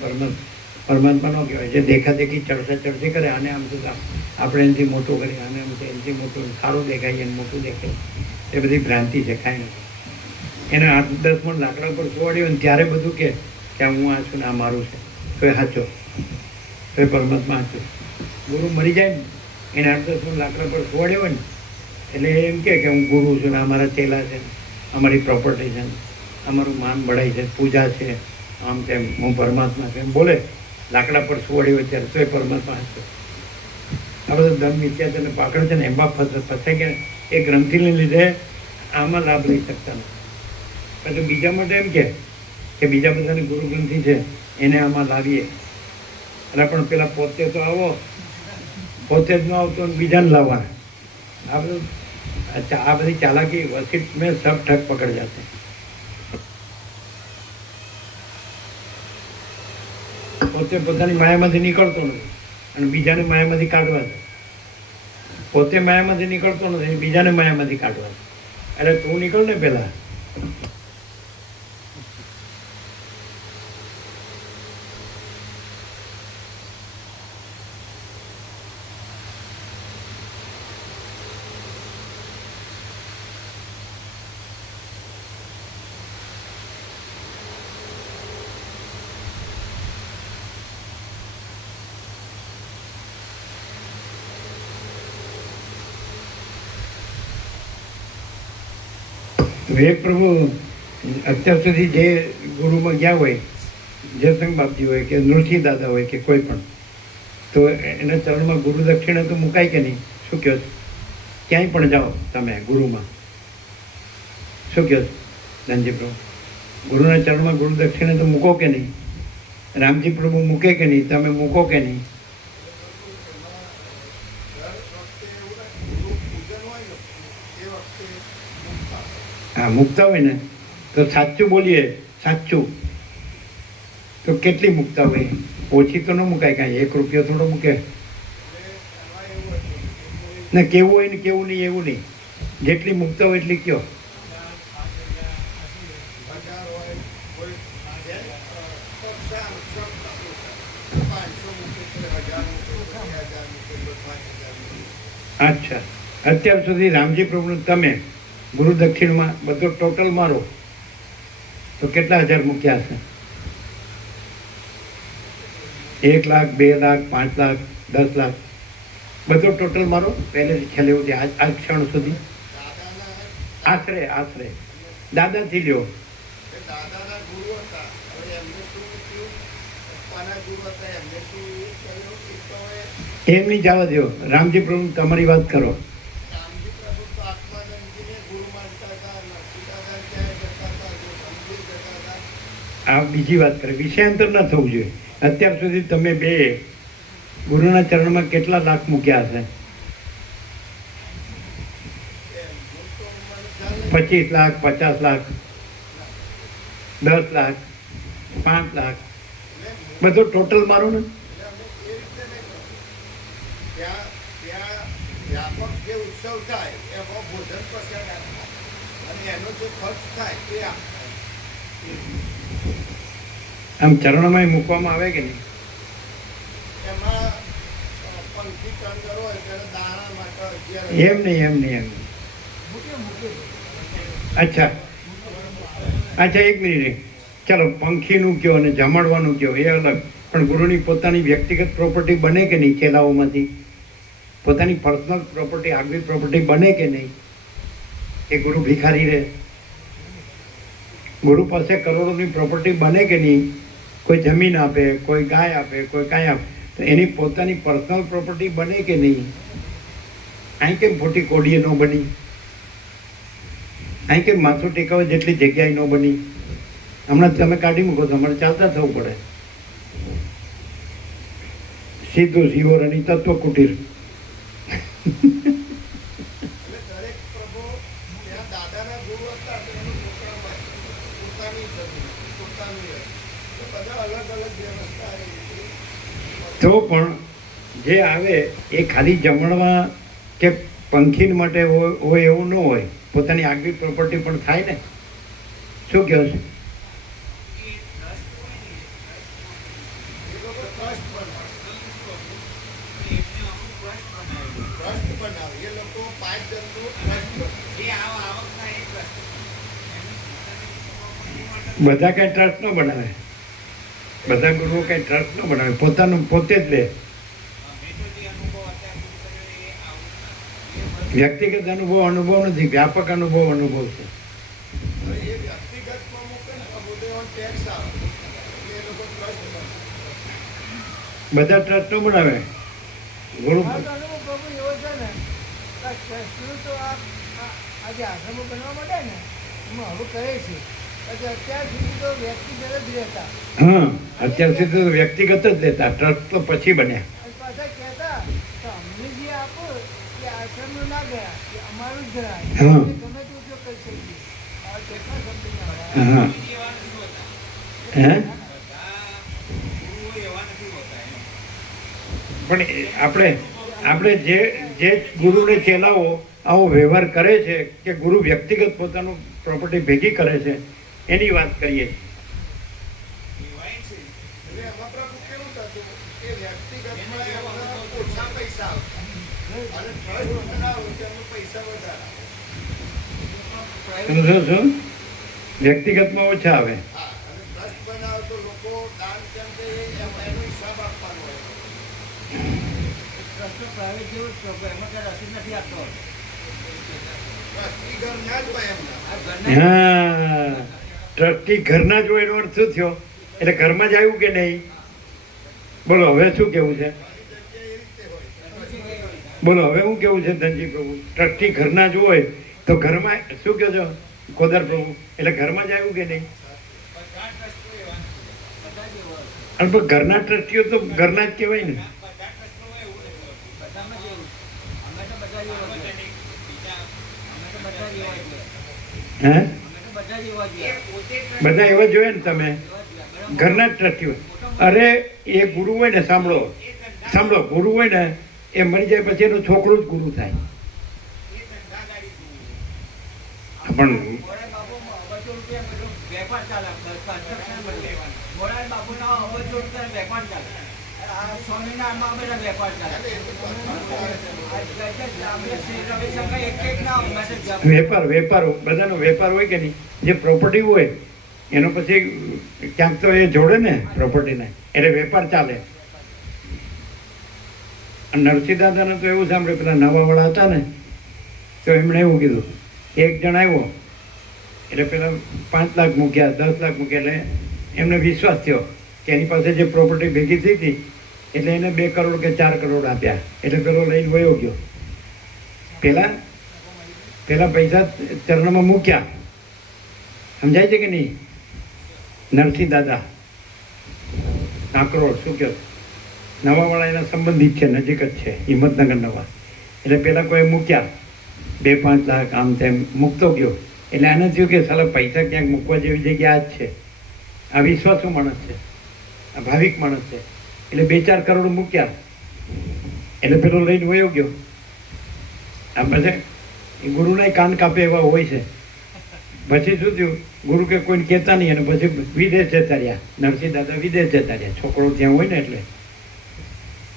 પરમાત્મા નો કહેવાય. જે દેખાદેખી ચડતી કરે આને આમ તો આપણે એનાથી મોટું કરીએ, આને આમ એનાથી મોટું સારું દેખાય એને મોટું દેખાય, એ બધી ભ્રાંતિ છે, કાંઈ નથી. એને 8-10 મણ લાકડા પર સુવાડ્યો ને ત્યારે બધું કે હું આ છું ને આ મારું છે, તો એ સાચો, તો એ પરમાત્મા સાચો. ગુરુ મરી જાય ને એને 8-10 મણ લાકડા પર સુવાડ્યો હોય ને એટલે એમ કે હું ગુરુ છું ને અમારા ચેલા છે, અમારી પ્રોપર્ટી છે, અમારું માન બઢાય છે, પૂજા છે, આમ તેમ હું પરમાત્મા છે એમ બોલે, લાકડા પર સુવાડ્યો ત્યારે તો એ પરમાત્મા સાચો. આ બધા ધન મિથ્યાચારને પાકડ છે ને એમાં ફસાઈ ગયા. એ ગ્રંથિને લીધે આમાં લાભ લઈ શકતા નથી. પછી બીજા માટે એમ કે બીજા બધાને ગુરુ ગ્રંથિ છે એને આમાં લાવીએ, એટલે પણ પેલા પોતે તો આવો, પોતે જ ન આવતો અને બીજાને લાવવાના. આ બધું આ બધી ચાલાકી વસીટ મેં સબ ઠગ પકડ જાતે. પોતે પોતાની માયામાંથી નીકળતો નથી અને બીજાને માયામાંથી કાઢવા છે. પોતે માયામાંથી નીકળતો નથી બીજાને માયામાંથી કાઢવા છે. એટલે તું નીકળ ને પેલા. વિવેક પ્રભુ અત્યાર સુધી જે ગુરુમાં ગયા હોય, જયસંગ બાપજી હોય કે નૃસિંહ દાદા હોય કે કોઈ પણ, તો એના ચરણમાં ગુરુ દક્ષિણા તો મુકાય કે નહીં? શું કહો છો? ક્યાંય પણ જાઓ તમે ગુરુમાં, શું કહો છો ધનજી પ્રભુ? ગુરુના ચરણમાં ગુરુ દક્ષિણા તો મૂકો કે નહીં? રામજી પ્રભુ મૂકે કે નહીં? તમે મૂકો કે નહીં? હા, મૂકતા હોય ને તો સાચું બોલીએ, સાચું તો કેટલી મૂકતા હોય? ઓછી તો ન મુકાય કાંઈ, 1 રૂપિયો થોડો મૂકે ને. કેવું હોય ને કેવું નહીં એવું નહીં, જેટલી મૂકતા હોય એટલી કયો. અચ્છા, અત્યાર સુધી રામજી પ્રભુનું તમે ગુરુ દક્ષિણમાં બધો ટોટલ મારો તો કેટલા હજાર મૂક્યા હશે? 1 લાખ, 2 લાખ, 5 લાખ, 10 લાખ, બધો ટોટલ મારો પહેલેથી છેલ્લે સુધી આજ ક્ષણ સુધી. આશરે દાદાથી લ્યો. એમની જવા દો, રામજી પ્રભુ તમારી વાત કરો. આ બીજી વાત કરે, વિષયાંતર ન થવું જોઈએ. અત્યાર સુધી તમે બે ગુરુના ચરણમાં કેટલા લાખ મૂક્યા હશે? 25 લાખ, 50 લાખ, 10 લાખ, 5 લાખ, બધું ટોટલ મારો ને. આમ ચરણમાં મૂકવામાં આવે કે નહીં? એમ નહીં. અચ્છા, એક મિનિટ, ચાલો પંખીનું કયો અને જમાડવાનું કયો એ અલગ, પણ ગુરુની પોતાની વ્યક્તિગત પ્રોપર્ટી બને કે નહીં? ચેલાઓમાંથી પોતાની પર્સનલ પ્રોપર્ટી, આગવી પ્રોપર્ટી બને કે નહીં? એ ગુરુ ભિખારી રહે? ગુરુ પાસે કરોડોની પ્રોપર્ટી બને કે નહીં? કોઈ જમીન આપે, કોઈ ગાય આપે, કોઈ કાંઈ આપે, તો એની પોતાની પર્સનલ પ્રોપર્ટી બને કે નહીં? અહીં કેમ ખોટી કોડીએ ન બની? અહીં કેમ માથું ટેકાવે જેટલી જગ્યાએ ન બની? હમણાં તમે કાઢી મૂકો તો અમારે ચાલતા થવું પડે. સીધું શિવોરની તત્વ કુટીર. તો પણ જે આવે એ ખાલી જમણવા કે પંખીન માટે હોય એવું ન હોય, પોતાની આગવી પ્રોપર્ટી પણ થાય ને. શું કહો છો? ટ્રસ્ટ બનાવે એ લોકો 5 જણનું ટ્રસ્ટ બધા કઈ ટ્રસ્ટ ન બનાવે, બધા ગુરુઓ કઈ ટ્રસ્ટ ન બનાવે, પોતાનું પોતે જ લે. વ્યક્તિગત અનુભવ નથી, વ્યાપક અનુભવ છે. હવે એ વ્યક્તિગતમાં મૂકે ને તો બધે ટેક્સ આવે એટલે એ લોકો ટ્રસ્ટ બનાવે. બધા ટ્રસ્ટ ન બનાવે. ગુરુ મારો તો અનુભવ પ્રભુ એવો છે ને કે ટ્રસ્ટનું તો આજે આશ્રમો બનવા માટે ને એમાં હવે કરે છે પછી અત્યાર સુધી તો વ્યક્તિગત જ રહેતા હા, અત્યાર સુધી તો વ્યક્તિગત જ લેતા, ટ્રસ્ટ તો પછી બન્યા. અને પાછા કહેતા કે અમને જે આપો એ આશ્રમનું ના ગયા એ અમારું જ ગણાય હા. આપણે ગમે તે ઉપયોગ કરી શકીએ આ કેટલા શબ્દના હા હે પણ આપણે જે ગુરુને ચેલાવો આવો વ્યવહાર કરે છે કે ગુરુ વ્યક્તિગત પોતાનું પ્રોપર્ટી ભેગી કરે છે એની વાત કરીએ છીએ. એટલે એમાં પ્રભુ કેવું થતું કે વ્યક્તિગતમાં એમના ઓછા પૈસા આવતા અને ટ્રસ્ટ બનાવો તો એમાં પૈસા વધારે આવે. શું વ્યક્તિગતમાં ઓછા આવે. હા, અને ટ્રસ્ટ બનાવો તો લોકો દાન કેમ કે એનો હિસાબ આપવાનો હોય. ટ્રસ્ટનો પ્રાઇવેટ જેવો જ પ્રભુ એમાં કાંઈ રસીદ નથી આપતો ટ્રસ્ટી ઘર ના જ હોય એમના. આ ઘરના હા, ટ્રસ્ટી ઘરના જ હોય એનો અર્થ શું થયો? એટલે ઘરમાં જ આવ્યું કે નહીં? બોલો હવે શું કેવું છે? બોલો હવે હું કેવું છે ધનજી પ્રભુ? ટ્રસ્ટી ઘરના જ હોય તો ઘરમાં શું કહો છો કોદર પ્રભુ? એટલે ઘરમાં જ આવ્યું કે નહીં? અને પણ ઘરના ટ્રસ્ટીઓ તો ઘરના જ કહેવાય ને. બધામાં જેવું અમે તો બધા જેવા છીએ અમે તો બધા જેવા છીએ હે અમે તો બધા જેવા છીએ બધા એવા જોઈએ ને તમે ઘરના જ ટ્રસ્ટીઓ. અરે એ ગુરુ હોય ને, સાંભળો ગુરુ હોય ને એ મરી જાય પછી એનો છોકરો જ ગુરુ થાય. પણ મોરારી બાપુ અબજો રૂપિયા બધું વેપાર ચાલે કન્સ્ટ્રક્શન બધું મોરારી બાપુના અબજો રૂપિયા વેપાર ચાલે આ સ્વામિનારાયણમાં બધા વેપાર ચાલે આપણે શ્રી રવિશંકર એક ના હોય મેં તો વેપાર બધાનો વેપાર હોય કે નહીં? જે પ્રોપર્ટી હોય એનો પછી ક્યાંક તો એ જોડે ને પ્રોપર્ટીને, એટલે વેપાર ચાલે. અને નરસિંહ દાદાને તો એવું સાંભળ્યું, પેલા નવાવાળા હતા ને તો એમણે એવું કીધું, એક જણ આવ્યો એટલે પેલા 5 લાખ મૂક્યા, 10 લાખ મૂક્યા, એટલે એમને વિશ્વાસ થયો કે એની પાસે જે પ્રોપર્ટી ભેગી થઈ હતી એટલે એને 2 કરોડ કે 4 કરોડ આપ્યા. એટલે પેલો લઈને વયો ગયો. પેલા પૈસા ચરણમાં મૂક્યા. સમજાય છે કે નહીં? નરસિંહ દાદા કાંકરોડ શું કહો, નવાવાળા એના સંબંધિત છે, નજીક જ છે, હિંમતનગર નવા. એટલે પેલા કોઈ મૂક્યા 2-5 લાખ આમ તેમ મૂકતો ગયો. એટલે આને થયું કે સાલા પૈસા ક્યાંક મૂકવા જેવી જગ્યા આ જ છે. આ વિશ્વાસુ માણસ છે, આ ભાવિક માણસ છે. એટલે 2-4 કરોડ મૂક્યા એટલે પેલો લઈને વયો ગયો. આ પછી ગુરુના કાન કાપે એવા હોય છે. પછી શું થયું, ગુરુ કે કોઈને કહેતા નહીં, અને પછી વિદેશ જતા રહ્યા. નરસિંહ દાદા વિદેશ જતા રહ્યા, છોકરો ત્યાં હોય ને. એટલે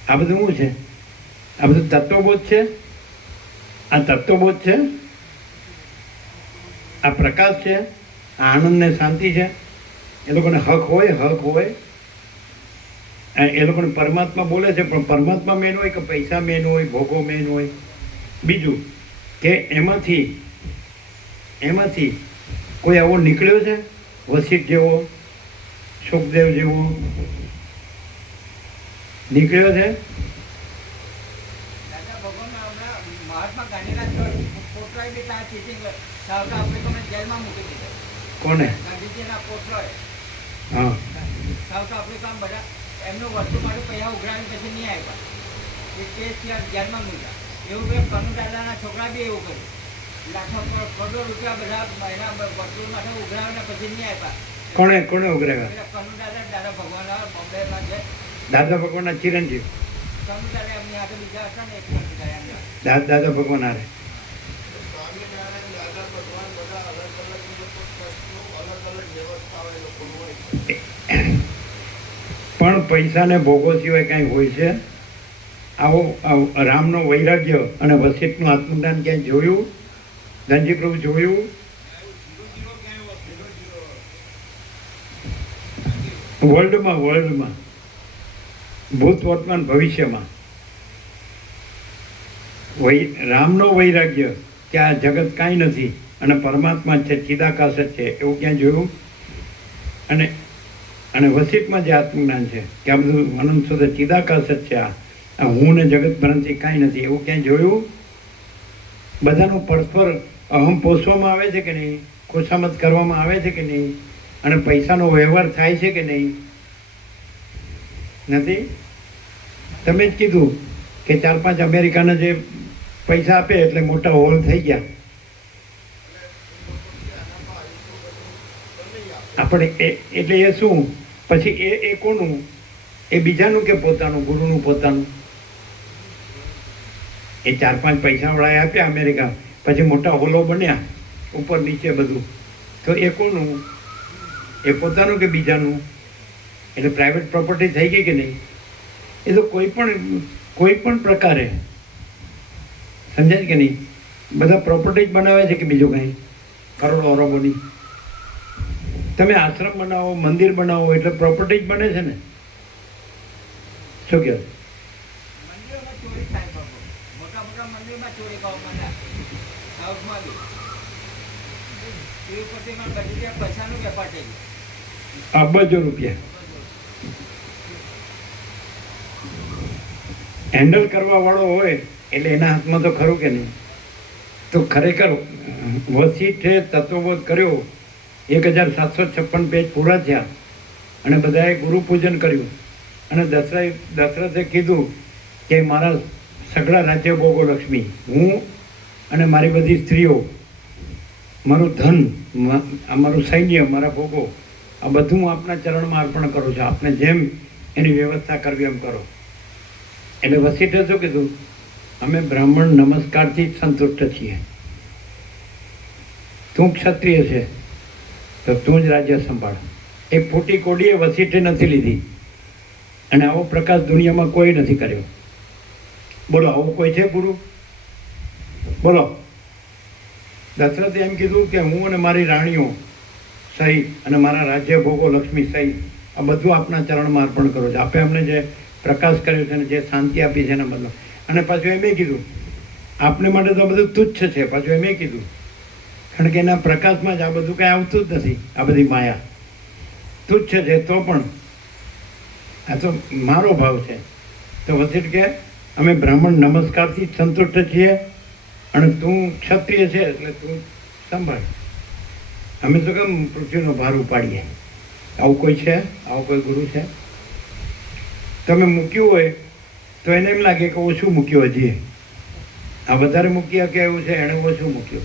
આ બધું શું છે? આ બધું તત્વબોધ છે. આ તત્વબોધ છે, આ પ્રકાશ છે, આ આનંદ ને શાંતિ છે. એ લોકોને હક હોય એ લોકોને પરમાત્મા બોલે છે, પણ પરમાત્મા મેન હોય કે પૈસા મેન હોય, ભોગો મેન હોય? બીજું કે એમાંથી કોઈ આવો નીકળ્યો છે વશિષ્ઠ જેવો, સુખદેવ જેવો નીકળ્યો છે? દાદા ભગવાન હમણાં મહાત્મા ગાંધીના પોટલાય બી ત્યાં ચીટિંગ સાઉથ આફ્રિકામાં જેલમાં મૂકી દીધા. કોને? ગાંધીજીના પોટલોય હા, સાઉથ આફ્રિકામાં બધા એમનું વસ્તુ માટે પૈસા ઉઘરાવીને પછી નહીં આપ્યા. એ કેસ ત્યાં જેલમાં મૂક્યા. એવું કે કનુ દાદાના છોકરા બી એવું કર્યું. લાખો કરોડો રૂપિયા બધા એના વસ્તુ માટે ઉઘરાવીને પછી નહીં આપ્યા. કોણે ઉઘરાવ્યા? પેલા કનુ દાદા ભગવાન બોમ્બેમાં છે. દાદા ભગવાનના ચિરંજીવ કનુ દાદા એમની હાથે બીજા હતા ને એક નથી ગયા એમના. દાદા ભગવાન હારે. સ્વામિનારાયણ દાદા ભગવાન બધા અલગ અલગ ટ્રસ્ટનું અલગ અલગ વ્યવસ્થાઓ એ લોકોનું હોય છે. પણ પૈસાને ભોગો સિવાય કાંઈ હોય છે? આવો રામનો વૈરાગ્ય અને વસિષ્ઠનું આત્મજ્ઞાન ક્યાંય જોયું? ધનજી પ્રભુ જોયું? વર્લ્ડમાં ભૂત વર્તમાન ભવિષ્યમાં રામનો વૈરાગ્ય કે આ જગત કાંઈ નથી અને પરમાત્મા જ છે, ચિદાકાશ જ છે, એવું ક્યાં જોયું? અને વસિષ્ઠમાં જે આત્મજ્ઞાન છે કે આ બધું અનંત સુધી ચિદાકાશ જ છે, આ હું ને જગત ભ્રાંતિ કાંઈ નથી, એવું ક્યાંય જોયું? બધાનું પરસ્પર અહમ પોષવામાં આવે છે કે નહીં? ખુશામત કરવામાં આવે છે કે નહીં? અને પૈસાનો વ્યવહાર થાય છે કે નહીં? નથી. તમે જ કીધું કે 4-5 અમેરિકાના જે પૈસા આપે એટલે મોટા હોલ થઈ ગયા. આપણે એટલે એ શું પછી એ કોનું? એ બીજાનું કે પોતાનું? ગુરુનું પોતાનું. એ 4-5 પૈસાવાળાએ આપ્યા અમેરિકા, પછી મોટા હોલો બન્યા ઉપર નીચે બધું, તો એ કોનું? એ પોતાનું કે બીજાનું? એટલે પ્રાઇવેટ પ્રોપર્ટી થઈ ગઈ કે નહીં? એ તો કોઈ પણ પ્રકારે, સમજાય કે નહીં? બધા પ્રોપર્ટી જ બનાવે છે કે બીજું કંઈ? કરોડો અરબોની. તમે આશ્રમ બનાવો, મંદિર બનાવો એટલે પ્રોપર્ટી જ બને છે ને? શું કહો? મંદિરોમાં ચોરી થાય બાપુ. મોટા મંદિરમાં ચોરી કરવામાં ના સાઉથમાં બી તિરુપતિમાં બધી જગ્યાએ પૈસાનો વેપાર થઈ ગયો. અબજો રૂપિયા હેન્ડલ કરવા વાળો હોય એટલે એના હાથમાં તો ખરું કે નહીં? તો ખરેખર વસિષ્ઠે તત્વબોધ કર્યો, 1756 પેજ પૂરા થયા અને બધાએ ગુરુ પૂજન કર્યું અને દશરથે કીધું કે મારા સગળા રાજ્ય ભોગો લક્ષ્મી, હું અને મારી બધી સ્ત્રીઓ, મારું ધન, મારું સૈન્ય, મારા ભોગો, આ બધું હું આપના ચરણમાં અર્પણ કરું છું. આપને જેમ એની વ્યવસ્થા કરવી એમ કરો. એટલે વસિષ્ઠે શું કીધું? અમે બ્રાહ્મણ નમસ્કારથી જ સંતુષ્ટ છીએ. તું ક્ષત્રિય છે તો તું જ રાજ્ય સંભાળ. એ ફૂટી કોડીએ વસિષ્ઠે નથી લીધી અને આવો પ્રકાશ દુનિયામાં કોઈ નથી કર્યો. બોલો, આવું કોઈ છે ગુરુ? બોલો. દશરથે એમ કીધું કે હું અને મારી રાણીઓ સહિત અને મારા રાજ્ય ભોગો લક્ષ્મી સહિત આ બધું આપના ચરણમાં અર્પણ કરો છો. આપે અમને જે પ્રકાશ કર્યો છે અને જે શાંતિ આપી છે એના બદલો. અને પાછું એમ કીધું આપને માટે તો બધું તુચ્છ છે. પાછું એમ કીધું કારણ કે એના પ્રકાશમાં જ આ બધું કાંઈ આવતું જ નથી. આ બધી માયા તુચ્છ છે તો પણ આ તો મારો ભાવ છે. તો વસિષ્ઠ કે અમે બ્રાહ્મણ નમસ્કારથી જ સંતુષ્ટ છીએ અને તું ક્ષત્રિય છે એટલે તું સંભાળ. અમે તો કેમ પૃથ્વીનો ભાર ઉપાડીએ? આવું કોઈ છે? આવો કોઈ ગુરુ છે? તમે મૂક્યું હોય તો એને એમ લાગે કે ઓછું મૂક્યું હજી, આ વધારે મૂક્યા કે એવું છે એણે ઓછું મૂક્યું.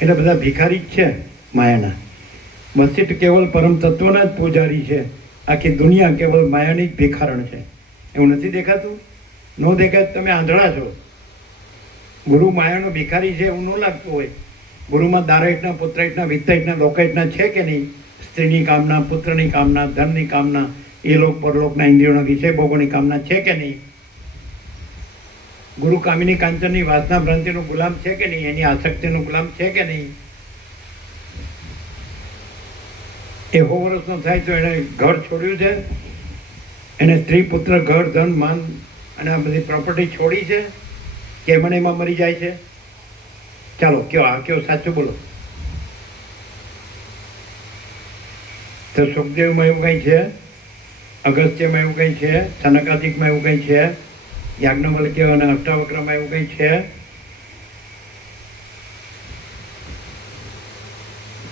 એટલે બધા ભિખારી જ છે માયાના. વસિષ્ઠ કેવલ પરમ તત્વના જ પૂજારી છે. આખી દુનિયા કેવલ માયાની જ ભિખારણ છે. એવું નથી દેખાતું? ન દેખાય તમે આંધળા છો. ગુરુ માયાનો ભિખારી છે એવું ન લાગતું હોય. ગુરુમાં દારાઈટના, પુત્રાઈટના, વિત્તાઈટના, લોકાઈટના છે કે નહીં? સ્ત્રીની કામના, પુત્રની કામના, ધનની કામના, એ લોક પરલોકના ઇન્દ્રિયોના વિષય ભોગોની કામના છે કે નહીં? ગુરુ કામિની કાંચનની વાસના ભ્રાંતિનો ગુલામ છે કે નહીં? એની આસક્તિનો ગુલામ છે કે નહીં? એ 100 વર્ષનો થાય તો એણે ઘર છોડ્યું છે? એને સ્ત્રી, પુત્ર, ઘર, ધન, માન અને આ બધી પ્રોપર્ટી છોડી છે કે મને એમાં મરી જાય છે? ચાલો કયો સાચું બોલો. તો સુખદેવમાં એવું કંઈ છે? અગસ્ત્યમાં એવું કંઈ છે? સનકાદિકમાં એવું કંઈ છે? યાજ્ઞવલ્ક્ય અને અષ્ટાવક્રમાં એવું કંઈ છે?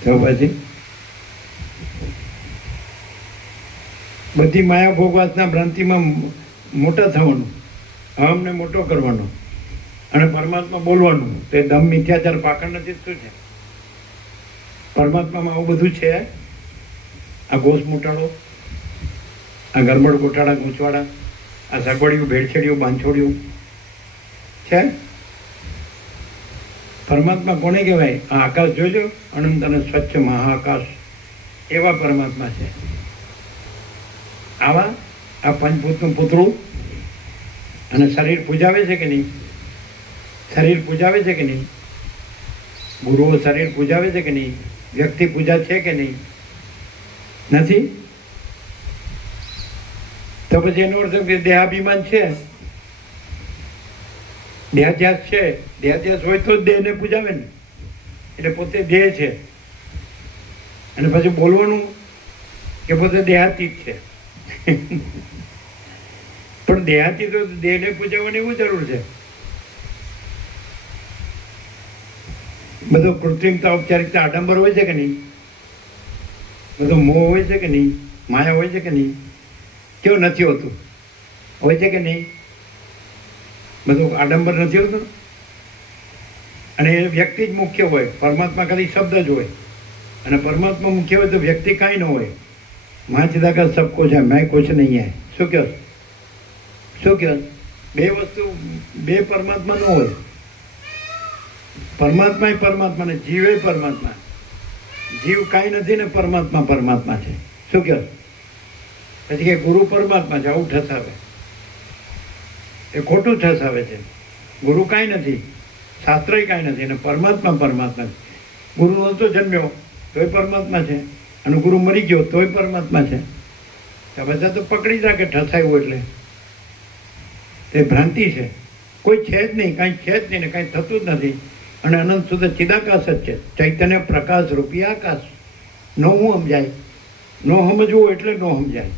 તો પછી બધી માયા ભોગવાસના ભ્રાંતિમાં મોટા થવાનું, અહમને મોટો કરવાનો અને પરમાત્મા બોલવાનું. તો એ દમ મિથ્યાચાર પાકડ નથી. શું છે પરમાત્મામાં? આવું બધું છે? આ ઘોષ મોટાળો, આ ગરબડ ગોટાળા ગૂંચવાડા, આ સગવડિયું, ભેળસેડિયું, બાંછોડિયું છે? પરમાત્મા કોને કહેવાય? આ આકાશ જોઈજો, અનંત અને સ્વચ્છ મહાઆકાશ, એવા પરમાત્મા છે. આવા આ પંચભૂતનું પૂતળું અને શરીર પૂજાવે છે કે નહીં? શરીર પૂજાવે છે કે નહીં? ગુરુઓ શરીર પૂજાવે છે કે નહીં? વ્યક્તિ પૂજા છે કે નહીં? નથી. તો પછી એનો અર્થ કે દેહાભિમાન છે, દેહાધ્યાસ છે. દેહાધ્યાસ હોય તો જ દેહને પૂજાવે ને, એટલે પોતે દેહ છે. અને પછી બોલવાનું કે પોતે દેહાતીત છે. પણ દેહાતી તો દેહને પૂજાવવાની એવું જરૂર છે? બધો કૃત્રિમતા, ઔપચારિકતા, આડંબર હોય છે કે નહીં? બધો મોહ હોય છે કે નહીં? માયા હોય છે કે નહીં? કેવું નથી હોતું? હોય છે કે નહીં? બધું આડંબર નથી હોતું. અને એ વ્યક્તિ જ મુખ્ય હોય. પરમાત્મા ખાલી શબ્દ જ હોય. અને પરમાત્મા મુખ્ય હોય તો વ્યક્તિ કાંઈ ન હોય. મા ચિદાકાશ સબ કુછ है, मैं कुछ नहीं है. શું કહો? શું કહો? બે વસ્તુ, બે પરમાત્મા ન હોય. પરમાત્મા એ પરમાત્મા ને જીવ એ પરમાત્મા. જીવ કાંઈ નથી ને પરમાત્મા પરમાત્મા છે. શું કહો? પછી કે ગુરુ પરમાત્મા છે, આવું ઠસાવે. એ ખોટું ઠસાવે છે. ગુરુ કાંઈ નથી, શાસ્ત્રય કાંઈ નથી, અને પરમાત્મા પરમાત્મા છે. ગુરુ નહોતો જન્મ્યો તોય પરમાત્મા છે, અને ગુરુ મરી ગયો તોય પરમાત્મા છે. આ બધા તો પકડી રાખે ઠસાયું એટલે. તે ભ્રાંતિ છે. કોઈ છે જ નહીં, કાંઈ છે જ નહીં ને કાંઈ થતું જ નથી. અને અનંત શુદ્ધ ચિદાકાશ જ છે. ચૈતન્ય પ્રકાશ રૂપી આકાશ. નો હું સમજાય, નો સમજવું એટલે નો સમજાય.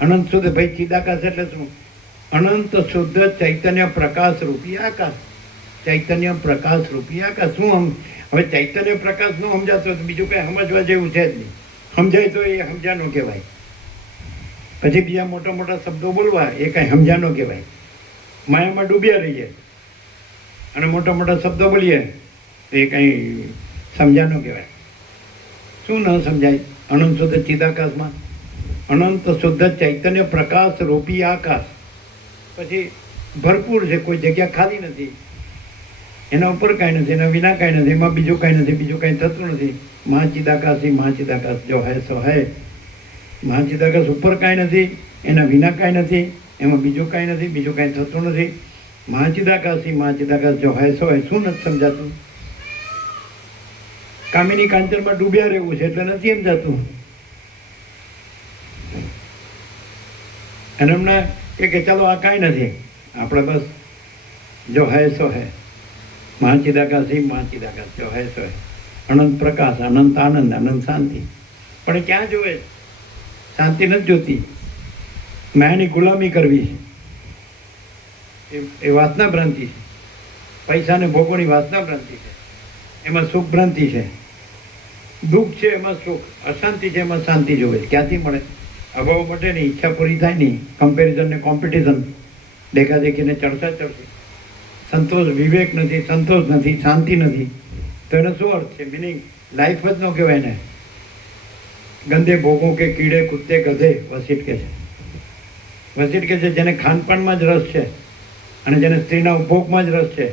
અનંત શુદ્ધ ભાઈ ચિદાકાશ એટલે શું? અનંત શુદ્ધ ચૈતન્ય પ્રકાશ રૂપી આકાશ. ચૈતન્ય પ્રકાશ રૂપી આકાશ. શું હવે ચૈતન્ય પ્રકાશ ન સમજાતો તો બીજું કંઈ સમજવા જેવું છે જ નહીં. સમજાય તો એ સમજાનો કહેવાય. પછી બીજા મોટા મોટા શબ્દો બોલવા એ કાંઈ સમજાનો કહેવાય. માયામાં ડૂબ્યા રહીએ અને મોટા મોટા શબ્દો બોલીએ તો એ કાંઈ સમજાનો કહેવાય. શું ન સમજાય? અનંત શુદ્ધ ચિદાકાશમાં અનંત શુદ્ધ ચૈતન્ય પ્રકાશ રૂપી આકાશ. પછી ભરપૂર છે, કોઈ જગ્યા ખાલી નથી. એના ઉપર કાંઈ નથી, એના વિના કાંઈ નથી, એમાં બીજું કાંઈ નથી, બીજું કાંઈ થતું નથી. મહાચિદાકાશી મહાચિદાકાશ જો હૈ સો હૈ. મહાચિદાકાશ ઉપર કાંઈ નથી, એના વિના કાંઈ નથી, એમાં બીજું કાંઈ નથી, બીજું કાંઈ થતું નથી. મહાચિદાકાશી મહાચિદાકાશ જો હૈ સો હૈ. શું નથી સમજાતું? કામિની કાંચનમાં ડૂબ્યા રહેવું છે એટલે નથી સમજાતું. અને હમણાં કે ચાલો આ કાંઈ નથી, આપણે બસ જો હૈ સો હૈ. મહાચિદાકાશી મહાચિદાકાશ જો હૈ સો હૈ. અનંત પ્રકાશ, અનંત આનંદ, અનંત શાંતિ. પણ એ ક્યાં જોવે? શાંતિ નથી જોતી, માયાની ગુલામી કરવી છે. એ વાસના ભ્રાંતિ છે. પૈસાને ભોગવવાની વાસના ભ્રાંતિ છે. એમાં સુખ ભ્રાંતિ છે. દુઃખ છે એમાં સુખ, અશાંતિ છે એમાં શાંતિ જોવે છે. ક્યાંથી મળે? અભાવ માટે નહીં, ઈચ્છા પૂરી થાય નહીં. કમ્પેરિઝન ને કોમ્પિટિશન, દેખાદેખીને ચડતા ચડતી. સંતોષ, વિવેક નથી, સંતોષ નથી, શાંતિ નથી. તો એનો શું અર્થ છે? મિનિંગ લાઈફ જ ન કહેવાય ને. ગંદે ભોગો કે કીડે કૂદતે ગધે, વસીટ કે છે. વસીટ કે છે જેને ખાનપાનમાં જ રસ છે અને જેને સ્ત્રીના ઉપભોગમાં જ રસ છે,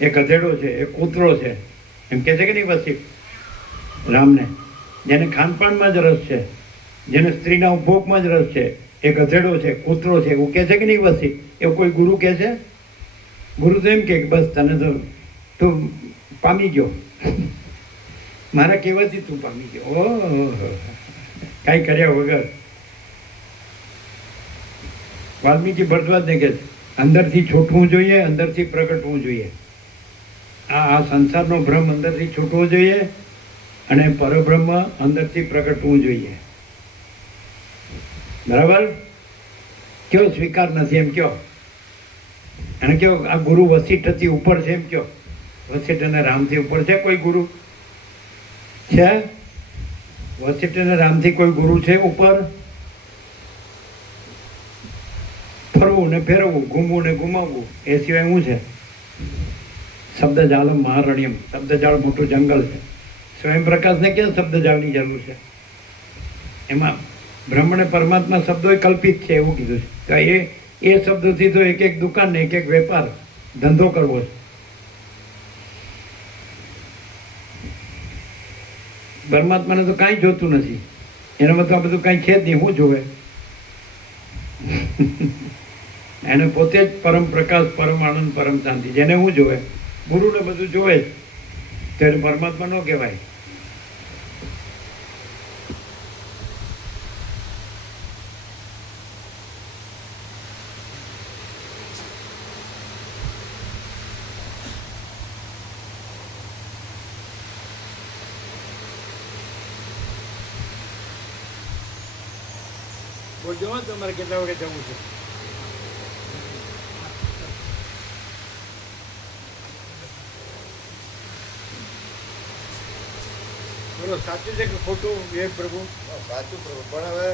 એ ગધેડો છે, એ કૂતરો છે. એમ કહે છે કે નહીં વસીટ રામને? જેને ખાનપાનમાં જ રસ છે, જેને સ્ત્રીના ઉપભોગમાં જ રસ છે, એ ગધેડો છે, કૂતરો છે, એવું કહે છે કે નહીં વસીટ? એવું કોઈ ગુરુ કહે છે? ગુરુ તો એમ કે બસ તને તો તું પામી ગયો, મારા કહેવાથી તું પામી ગયો. ઓહો, કાંઈ કર્યા વગર. વાલ્મીકી ભરદ્વાજને કહે છે અંદરથી છૂટવું જોઈએ, અંદરથી પ્રગટવું જોઈએ. આ સંસારનો ભ્રમ અંદરથી છૂટવો જોઈએ અને પરબ્રહ્મ અંદરથી પ્રગટવું જોઈએ. બરાબર? કયો સ્વીકાર નથી એમ કયો? અને કયો આ ગુરુ વસિષ્ઠથી ઉપર છે એમ કયો? વસિષ્ઠ અને રામથી ઉપર છે કોઈ ગુરુ? છે? વસિષ્ઠ અને રામથી કોઈ ગુરુ છે ઉપર? ફરવું ને ફેરવવું, ઘૂમવું ને ઘુમાવવું, એ સિવાય શું છે? શબ્દજાલમ મહારણ્યમ. શબ્દજાળ મોટું જંગલ છે. સ્વયં પ્રકાશને ક્યાં શબ્દજાળની જરૂર છે? એમાં બ્રહ્મ ને પરમાત્મા શબ્દો કલ્પિત છે એવું કીધું છે. તો એ શબ્દોથી તો એક એક દુકાન ને એક એક વેપાર ધંધો કરવો છે. પરમાત્માને તો કાંઈ જોતું નથી. એનામાં તો આ બધું કાંઈ છે જ નહીં. શું જોવે? એને પોતે જ પરમ પ્રકાશ, પરમ આનંદ, પરમ શાંતિ. જેને હું જોવે, ગુરુને બધું જોવે જ, ત્યારે પરમાત્મા ન કહેવાય. બોલજો હો, તમારે કેટલા વાગે જવું છે? બોલો, સાચું છે કે ખોટું એ પ્રભુ? સાચું પ્રભુ. પણ હવે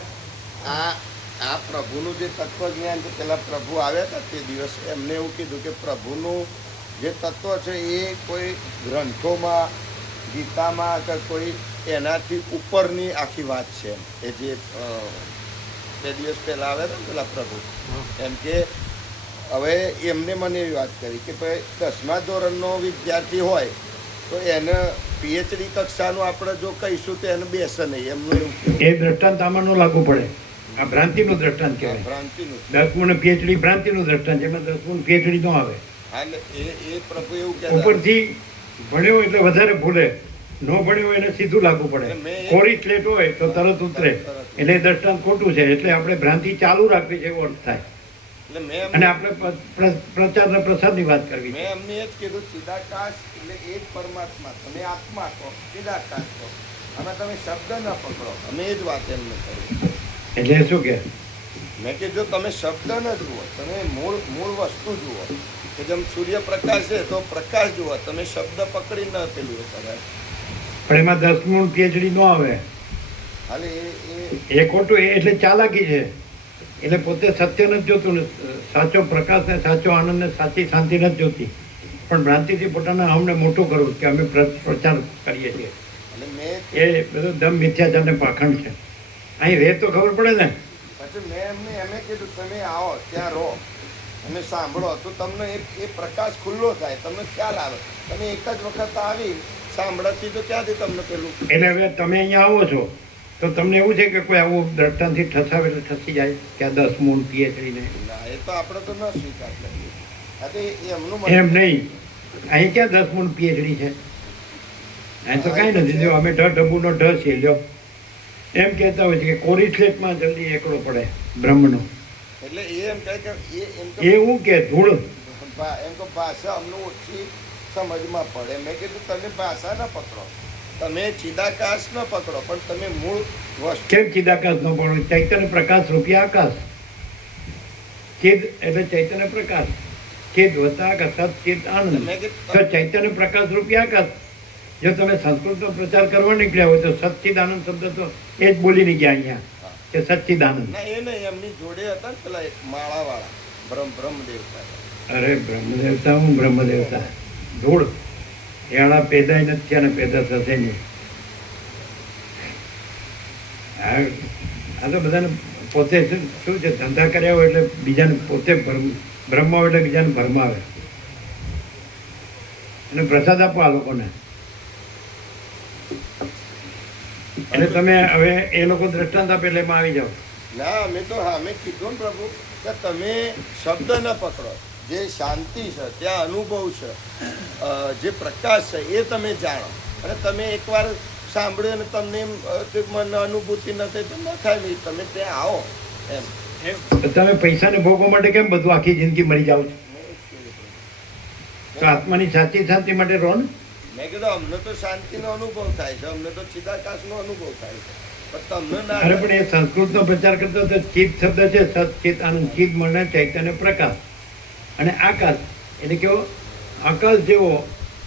આ પ્રભુનું જે તત્વજ્ઞાન છે, પેલા પ્રભુ આવ્યા હતા તે દિવસે એમને એવું કીધું કે પ્રભુનું જે તત્વ છે એ કોઈ ગ્રંથોમાં, ગીતામાં કે કોઈ એનાથી ઉપરની આખી વાત છે. એ જે બે દિવસ પહેલાં આવ્યા હતા ને પેલા પ્રભુ, એમ કે હવે એમને મને એવી વાત કરી કે ભાઈ 10મા ધોરણનો વિદ્યાર્થી હોય તો એને પીએચડી કક્ષાનું આપણે જો કહીશું તો એને બેસે નહીં. એમનું એવું કહેવું. એ દ્રષ્ટાંત આમાં ન લાગુ પડે. આ ભ્રાંતિનું દ્રષ્ટાંત કહેવાય. ભ્રાંતિનું. 10મું ને PhD ભ્રાંતિનું દ્રષ્ટાંત, જેમાં 10મું PhD ન આવે. હા, એટલે એ પ્રભુ એવું કહેતા. ઉપરથી ભણ્યો એટલે વધારે ભૂલે, ન ભણ્યો એને સીધું લાગુ પડે. કોરી સ્લેટ હોય તો તરત ઉતરે. એટલે એ દ્રષ્ટાંત ખોટું છે. એટલે આપણે ભ્રાંતિ ચાલુ રાખવી છે એવો અર્થ થાય. એટલે મેં અને આપણે પ્રચાર અને પ્રસાદની વાત કરવી છે. મેં એમને એ જ કીધું, ચિદાકાશ એટલે એ જ પરમાત્મા. તમે આત્મા કહો, ચિદાકાશ કહો, અને તમે શબ્દ ન પકડો. અમે એ જ વાત એમને કરી. એટલે શું કે મેં કીધું જો તમે શબ્દ ન જુઓ, તમે મૂળ વસ્તુ જુઓ, કે જેમ સૂર્યપ્રકાશ છે તો પ્રકાશ જુઓ, તમે શબ્દ પકડી ન પેલું એ કરાય. પણ એમાં 10મું PhD ન આવે. હાલે એ ખોટું. એ એટલે ચાલાકી છે. એટલે પોતે સત્ય નથી જોતું ને, સાચો પ્રકાશ ને સાચો આનંદ ને સાચી શાંતિ નથી જોતી, પણ ભ્રાંતિથી પોતાના અમને મોટું કરવું કે અમે પ્રચાર કરીએ છીએ. એટલે મેં એ બધું દમ મિથ્યાચાર ને પાખંડ છે. અહીં રહે તો ખબર પડે ને. પછી મેં એમને કીધું તમે આવો ત્યાં રહો અને સાંભળો તો તમને એ પ્રકાશ ખુલ્લો થાય, તમને ખ્યાલ આવે. તમે એક જ વખત આવી સાંભળતી તો ક્યાંથી તમને પેલું. એટલે હવે તમે અહીંયા આવો છો તો તમને એવું છે કે કોઈ આવું દ્રષ્ટાંતથી ઠસાવે એટલે ઠસી જાય કે આ 10મું PhD ને? ના, એ તો આપણે તો ન સ્વીકાર કરીએ. હા, તો એમનું એમ નહીં. અહીં ક્યાં 10મું PhD છે? અહીં તો કાંઈ નથી. જો અમે ઢબુનો ઢ છીએ. લ્યો એમ કહેતા હોય છે કે કોરી સ્લેટમાં જલ્દી એકડો પડે બ્રહ્મનો. એટલે એ એમ કહે કે એવું કે ધૂળ. એમ તો ભાષા અમને ઓછી સમજમાં પડે. મેં કીધું તમે ભાષા ન પકડો, તમે ચિદાકાશ ન પકડો, પણ તમે મૂળ વસ્તુ. કેમ ચિદાકાશ ન પડો? ચૈતન્ય પ્રકાશ રૂપિયા આકાશ. ચિદ એટલે ચૈતન્ય પ્રકાશ. ચિદ વત્તા આકાશ, સત ચિદ આનંદ. તો ચૈતન્ય પ્રકાશ રૂપિયા આકાશ. જો તમે સંસ્કૃતનો પ્રચાર કરવા નીકળ્યા હોય તો સચ્ચિદાનંદ શબ્દ તો એ જ બોલી નહીં ગયા અહીંયા કે સચ્ચિદાનંદ. ના, એ નહીં. એમની જોડે હતા ને પેલા માળાવાળા બ્રહ્મદેવતા. અરે બ્રહ્મદેવતા, હું બ્રહ્મદેવતા ધૂળ. એણા પેદાય નથી અને પેદા થશે નહીં. આ તો બધાને પોતે શું છે, ધંધા કર્યા હોય એટલે બીજાને પોતે ભરમાવે એટલે બીજાને ભરમાવે અને પ્રસાદ આપો આ લોકોને. એટલે તમે હવે એ લોકો દ્રષ્ટાંત આપે એટલે એમાં આવી જાઓ. ના, મેં તો હા મેં કીધું ને પ્રભુ કે તમે શબ્દ ન પકડો. જે શાંતિ છે, ત્યાં અનુભવ છે, જે પ્રકાશ છે એ તમે જાણો. અને તમે એકવાર સાંભળ્યું અને તમને એમ મને અનુભૂતિ ન થઈ તો ન થાય નહીં. તમે ત્યાં આવો એમ. તો તમે પૈસાને ભોગવા માટે કેમ બધું આખી જિંદગી મરી જાઓ છો? તો આત્માની સાચી શાંતિ માટે રહો ને. મેં કીધું અમને તો શાંતિનો અનુભવ થાય છે, અમને તો ચિદાકાશનો અનુભવ થાય છે, પણ તમને ના. અરે પણ એ સંસ્કૃતનો પ્રચાર કરતો તો ચિત શબ્દ છે, સત ચિત આનંદ. ચિત મને ચૈતન્ય પ્રકાશ અને આકાશ એટલે કેવો આકાશ જેવો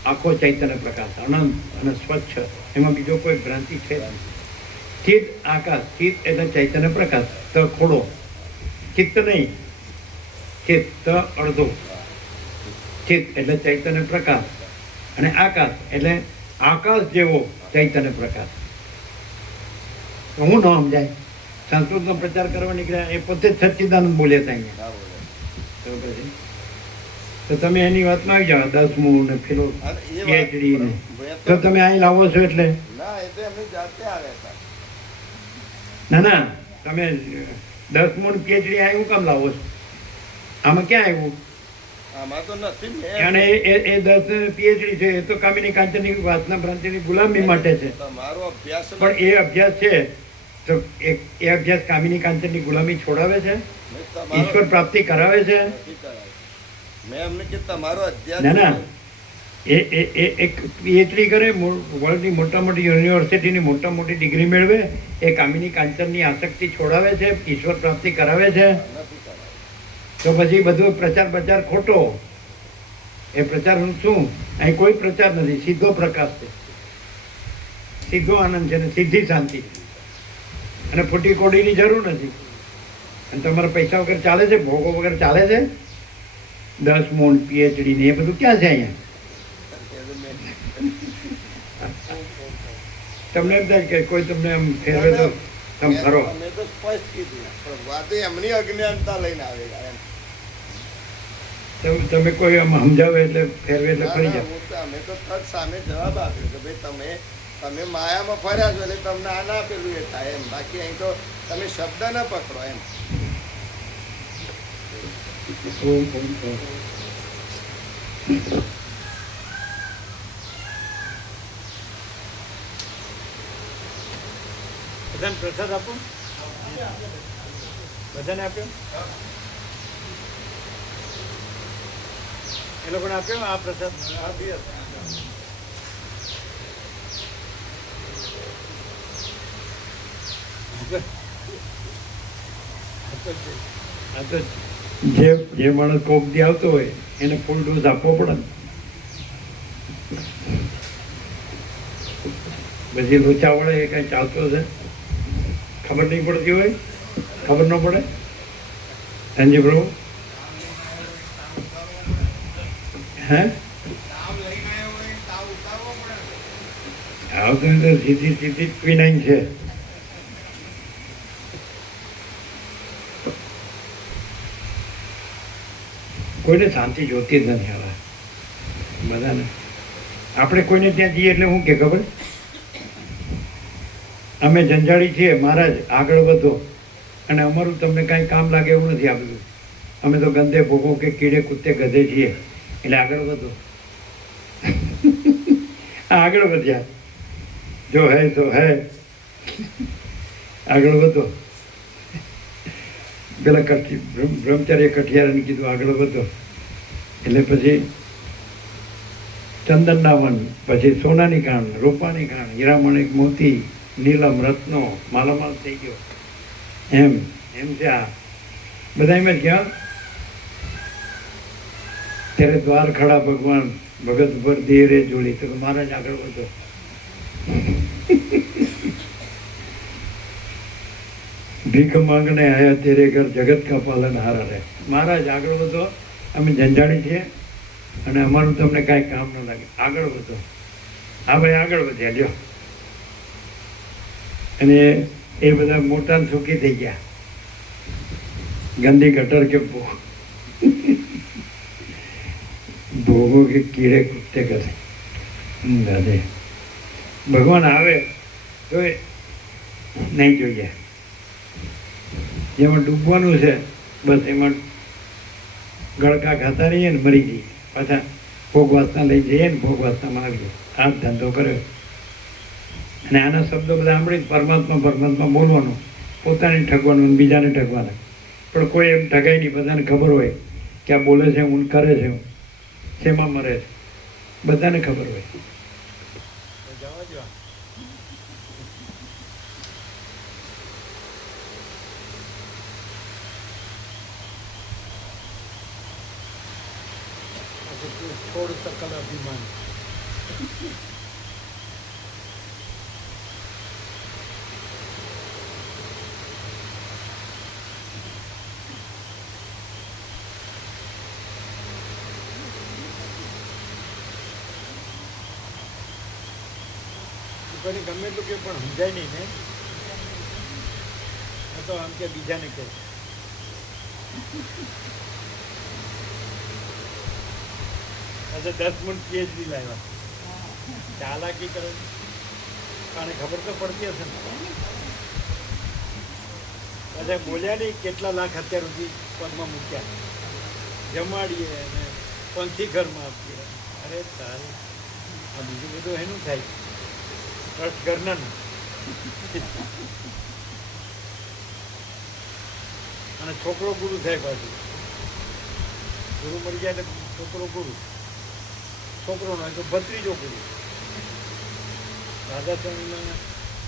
આખો ચૈતન્ય પ્રકાશ, આનંદ અને સ્વચ્છ. એમાં બીજો કોઈ ભ્રાંતિ છે નહીં. ચિત આકાશ. ચિત એટલે ચૈતન્ય પ્રકાશ. ત ખોડો. ચિત્ત નહીં, ચિત્ત અડધો. ચિત એટલે ચૈતન્ય પ્રકાશ અને આકાશ એટલે આકાશ જેવો ચૈતન્ય પ્રકાશ. તો હું ન સમજાય? સંસ્કૃતનો પ્રચાર કરવા નીકળ્યા એ પોતે જ સચ્ચિદાનંદ બોલ્યા હતા અહીંયા. તો પછી તો તમે એની વાતમાં આવી જાઓ 10મું ને પેલો PhD ને. તો તમે અહીં લાવો છો એટલે ના, એ તો એમની જાતે આવ્યા હતા. ના ના, તમે 10 મૂળ PhD આવ્યું કામ લાવો છો? આમાં ક્યાં આવ્યું? આમાં તો નથી અને મેં એ 10 PhD છે એ તો કામિની કાંચનની વાસના ભ્રાંતિની ગુલામી માટે છે. તમારો અભ્યાસ પણ એ અભ્યાસ છે તો એ અભ્યાસ કામિની કાંચનની ગુલામી છોડાવે છે? ઈશ્વર પ્રાપ્તિ કરાવે છે? નથી કરાવ્યું. મેં એમને કે તમારો અધ્યાસ ના ના, એ એક PhD કરે, વર્લ્ડની મોટા મોટી યુનિવર્સિટીની મોટા મોટી ડિગ્રી મેળવે, એ કામિની કાંચનની આસક્તિ છોડાવે છે, ઈશ્વર પ્રાપ્તિ કરાવે છે? નથી કરાવ્યું. તો પછી બધો પ્રચાર ખોટો. એ પ્રચાર શું? અહીં કોઈ પ્રચાર નથી, સીધો પ્રકાશ છે, સીધો આનંદ છે ને સીધી શાંતિ છે. અને ફૂટી કોડીની જરૂર નથી. અને તમારા પૈસા વગર ચાલે છે, ભોગો વગર ચાલે છે? 10 મૂળ PhD ને એ બધું ક્યાં છે અહીંયા? તમને એમ થાય કે કોઈ તમને એમ ફેરવે તો તમે ખરો? અમે તો સ્પષ્ટ કીધું, પણ વાત એમની અજ્ઞાનતા લઈને આવેલા એમ. તમે કોઈ આમ સમજાવે એટલે ફેરવે એટલે ના, ફરી ના, જાય. હું તો અમે તો તરત સામે જવાબ આપ્યો કે ભાઈ તમે માયામાં ફર્યા છો એટલે તમને આ ના પેલું એ થાય એમ. બાકી અહીં તો તમે શબ્દ ના પકડો એમ. ઓમ, ઓમ, ઓમ. બધાને પ્રસાદ આપો. બધાને આપ્યો, એ લોકોને આપ્યો આ પ્રસાદ. આ તો જે માણસ કોક દી આવતો હોય એને ફૂલ ડોઝ આપવો પડે ને. પછી લોચા વડે એ કઈ ચાલતો હશે, ખબર નહીં પડતી હોય, ખબર ન પડે. સંજય પ્રભુ હે આવતું તો સીધી જ ક્વિનાઇન છે. કોઈને શાંતિ જોતી જ નથી હવે બધાને. આપણે કોઈને ત્યાં જઈએ એટલે શું કે ખબર, અમે જંજાળી છીએ મહારાજ, આગળ વધો. અને અમારું તમને કાંઈ કામ લાગે એવું નથી. આ બધું અમે તો ગંદે ભોગો કે કીડે કૂદતે ગધે છીએ, એટલે આગળ વધો. આગળ વધ્યા, જો હે તો હે, આગળ વધો. પેલા બ્રહ્મચાર્ય કઠિયારાને કીધું આગળ વધો. એટલે પછી ચંદનના વન, પછી સોનાની ખાણ, રૂપાની ખાણ, હીરામણિક મોતી, નીલમ રત્નો માલામાલ થઈ ગયો. એમ છે આ બધા. એમ જ ક્યાં ત્યારે દ્વાર ખડા ભગવાન ભગત ભર દે રે જોડી. તો મહારાજ આગળ વધો. ભીખ માંગને આયા તેરે ઘર જગત કા પાલન હારા રહે. મહારાજ આગળ વધો, અમે જંજાળી છીએ અને અમારું તમને કાંઈ કામ ન લાગે, આગળ વધો. હા ભાઈ આગળ વધ્યા લ્યો. અને એ બધા મોટા સુખી થઈ ગયા. ગંદી ગટર કે ભોગો કે કીડે કૂદતે કરે. દાદે ભગવાન આવે તો નહીં જોઈએ. જેમાં ડૂબવાનું છે બસ એમાં ગળકા ખાતા રહીએ ને મરી જઈએ, પાછા ભોગ વાસના લઈ જઈએ ને ભોગ વાસનામાં આવીએ. આ ધંધો કર્યો. અને આના શબ્દો બધા સાંભળી પરમાત્મા બોલવાનું, પોતાને ઠગવાનું અને બીજાને ઠગવાના. પણ કોઈ એમ ઠગાય નહીં. બધાને ખબર હોય કે આ બોલે છે, હું કરે છે, શેમાં મરે છે, બધાને ખબર હોય. જવા દો. છોડ સકલ અભિમાન. કોઈને ગમે એટલું કે પણ સમજાય નહીં ને. આ તો આમ કે બીજાને કહે. આજે 10 મૂળ PhD લાવ્યા, ચાલાકી કરે. કારણ ખબર તો પડતી હશે ને. અચ્છા બોલ્યા નહીં કેટલા લાખ અત્યાર સુધી પગમાં મૂક્યા, જમાડીએ અને પંથી ઘરમાં આપીએ. અરે તારે આ બીજું બધું એનું થાય, ટ્રસ્ટ ઘરના અને છોકરો ગુરુ થાય પાછું. ગુરુ મળી જાય એટલે છોકરો ગુરુ, છોકરો ન હોય તો ભત્રીજો ગુરુ. રાધા સ્વામીના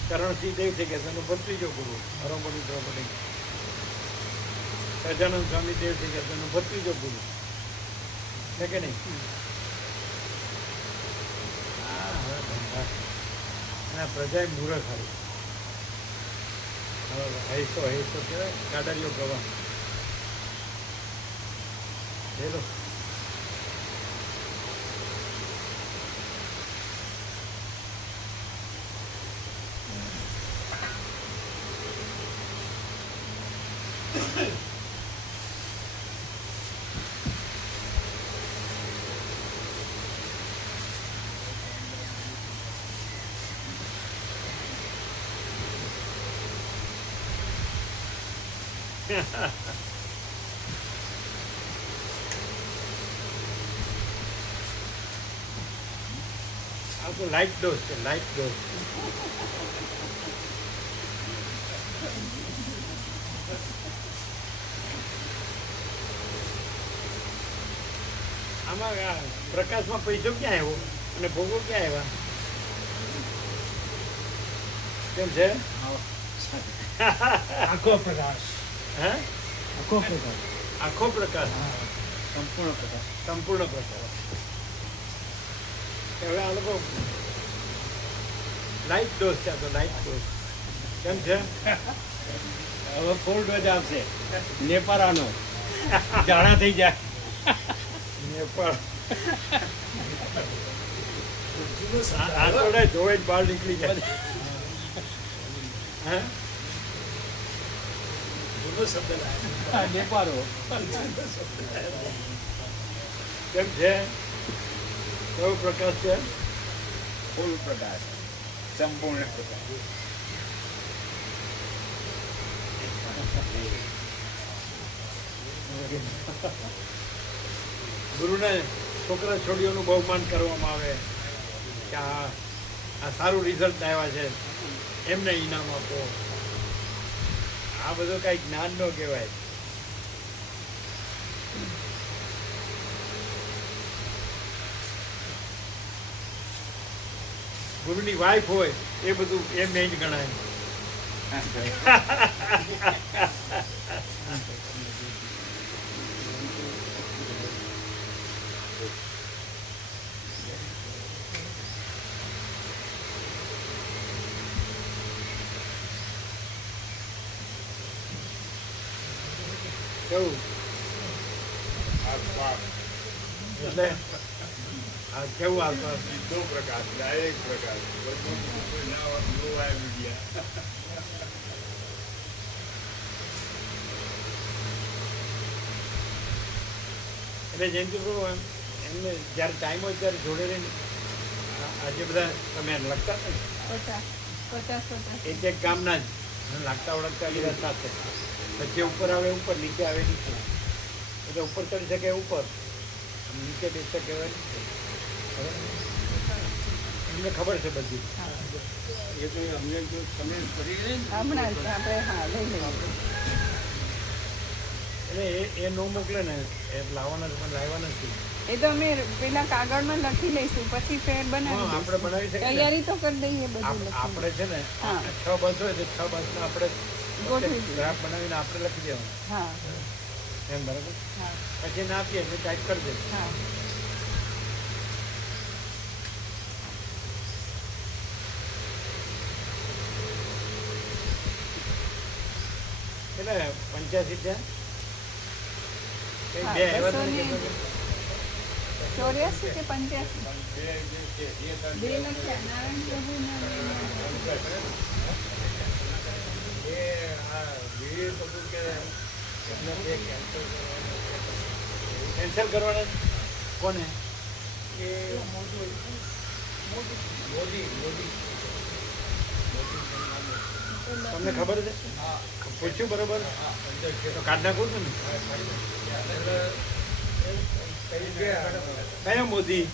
કરણસિંહ દેવ થઈ ગયા તેનો ભત્રીજો ગુરુ, હરોમણી દ્રૌપદી. સહજાનંદ સ્વામી દેવ થઈ ગયા તેનો ભત્રીજો ગુરુ છે કે નહીં? હા હવે ધંધા અને પ્રજાએ મૂરખ હારી. હવે હૈસો હૈસો કહેવાય, કાડરિયો ગવા હેલો. આ તો લાઇટ ડોઝ છે, લાઇટ ડોઝ. આમાં પ્રકાશમાં પૈસો ક્યાં આવ્યો અને ભોગો ક્યાં આવ્યા? કેમ છે? આખો પ્રકાશ, હે? આખો પ્રકાશ, આખો પ્રકાશ, સંપૂર્ણ પ્રકાશ. સંપૂર્ણ પ્રકાશ. હવે આ લોકો લાઇટ ડોઝ છે, આ તો લાઇટ ડોઝ. કેમ છે? હવે ફૂલ ડોઝ આવશે નેપાળાનો, જાડા થઈ જાય. નેપાળ આંતરડા જોવે જ બહાર નીકળી જાય. હે? જૂનો શબ્દ નેપાળો કેમ છે? કયો પ્રકાશ છે? ફૂલ પ્રકાશ, સંપૂર્ણ પ્રકાશ. ગુરુને છોકરા છોડીઓનું બહુમાન કરવામાં આવે કે આ સારું રિઝલ્ટ આવ્યા છે, એમને ઇનામ આપો. આ બધું કાંઈ જ્ઞાન ન કહેવાય. ગુરુની વાઈફ હોય એ બધું એમ નહીં જ ગણાય. કેવું? એટલે આ કેવું આવતું? સીધો પ્રકાશ, ડાયરેક્ટ પ્રકાશ, બધું એટલે જયંતિ પ્રભુ એમને જ્યારે ટાઈમ હોય ત્યારે જોડે રહીને આજે બધા તમે લખતા હતા ને 50 એક એક કામના જ લાગતા ઓળખતા લીધા સાથે. પછી ઉપર આવે ઉપર, નીચે આવે નીચે. એટલે ઉપર ચડી શકે ઉપર, નીચે બેસી શકે નીચે. એમને ખબર છે બધી. એ તો અમને જો તમે કરી ગઈ ને હમણાં જ આપણે હા લઈ લઈએ. એટલે એ ન મોકલે ને એ લાવવાના પણ લાવ્યા નથી. એ તો અમે પેલા કાગળમાં લખી લઈશું, પછી ફેર હા, બનાવી આપણે બનાવી શકીએ. તૈયારી તો કરી દઈએ બધું લખી. આપણે છે ને હા. 6 બસ હોય તો 6 બસના આપણે ગોઠવી દઈએ. ગ્રાફ બનાવીને આપણે લખી દેવાનું હા એમ, બરાબર? હા પછી ના આપીએ એટલે ટાઈપ કરી દે. હા એટલે 85 છે. કઈ હા, બે આવ્યા હતા ને 84 કે 85 બે લખ્યા નારાયણ પ્રભુના એ આ વીર બધું કે એમને બે કેન્સલ કરવાના છે. કોને? એ મોદી તમને ખબર છે પૂછ્યું બરોબર તો કાઢ નાખું છું ને કયા મોદી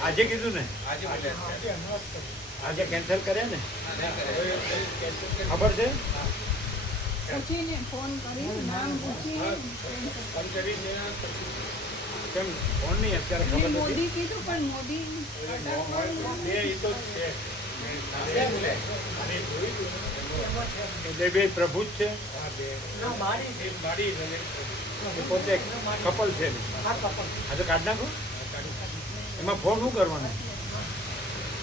આજે કીધું ને આજે કેન્સલ કરે ને ખબર છે પૂછીને ફોન કરી નામ પૂછી કેમ ફોન નહીં અત્યારે ખબર નથી મોદી કીધું પણ મોદી એટલે બે પ્રભુ જ છે એ પોતે કપલ છે આ તો કાઢ નાખો એમાં ફોન શું કરવાનો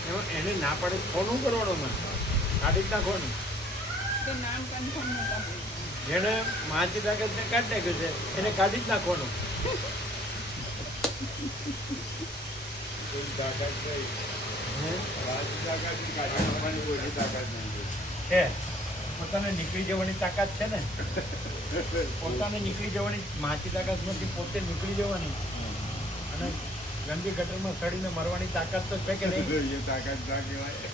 એમાં એને ના પાડે ફોન શું કરવાનો એમાં કાઢી જ નાખો ને કે નામ કન્ફર્મ નતા જેને મહાચી તાકાતને કાઢી નાખ્યું છે એને કાઢી જ નાખવાનું છે પોતાને નીકળી જવાની તાકાત છે ને પોતાને નીકળી જવાની મહાચી તાકાતમાંથી પોતે નીકળી જવાની અને ગંદી ગટરમાં સડીને મરવાની તાકાત તો છે કે નહીં તાકાત ના કહેવાય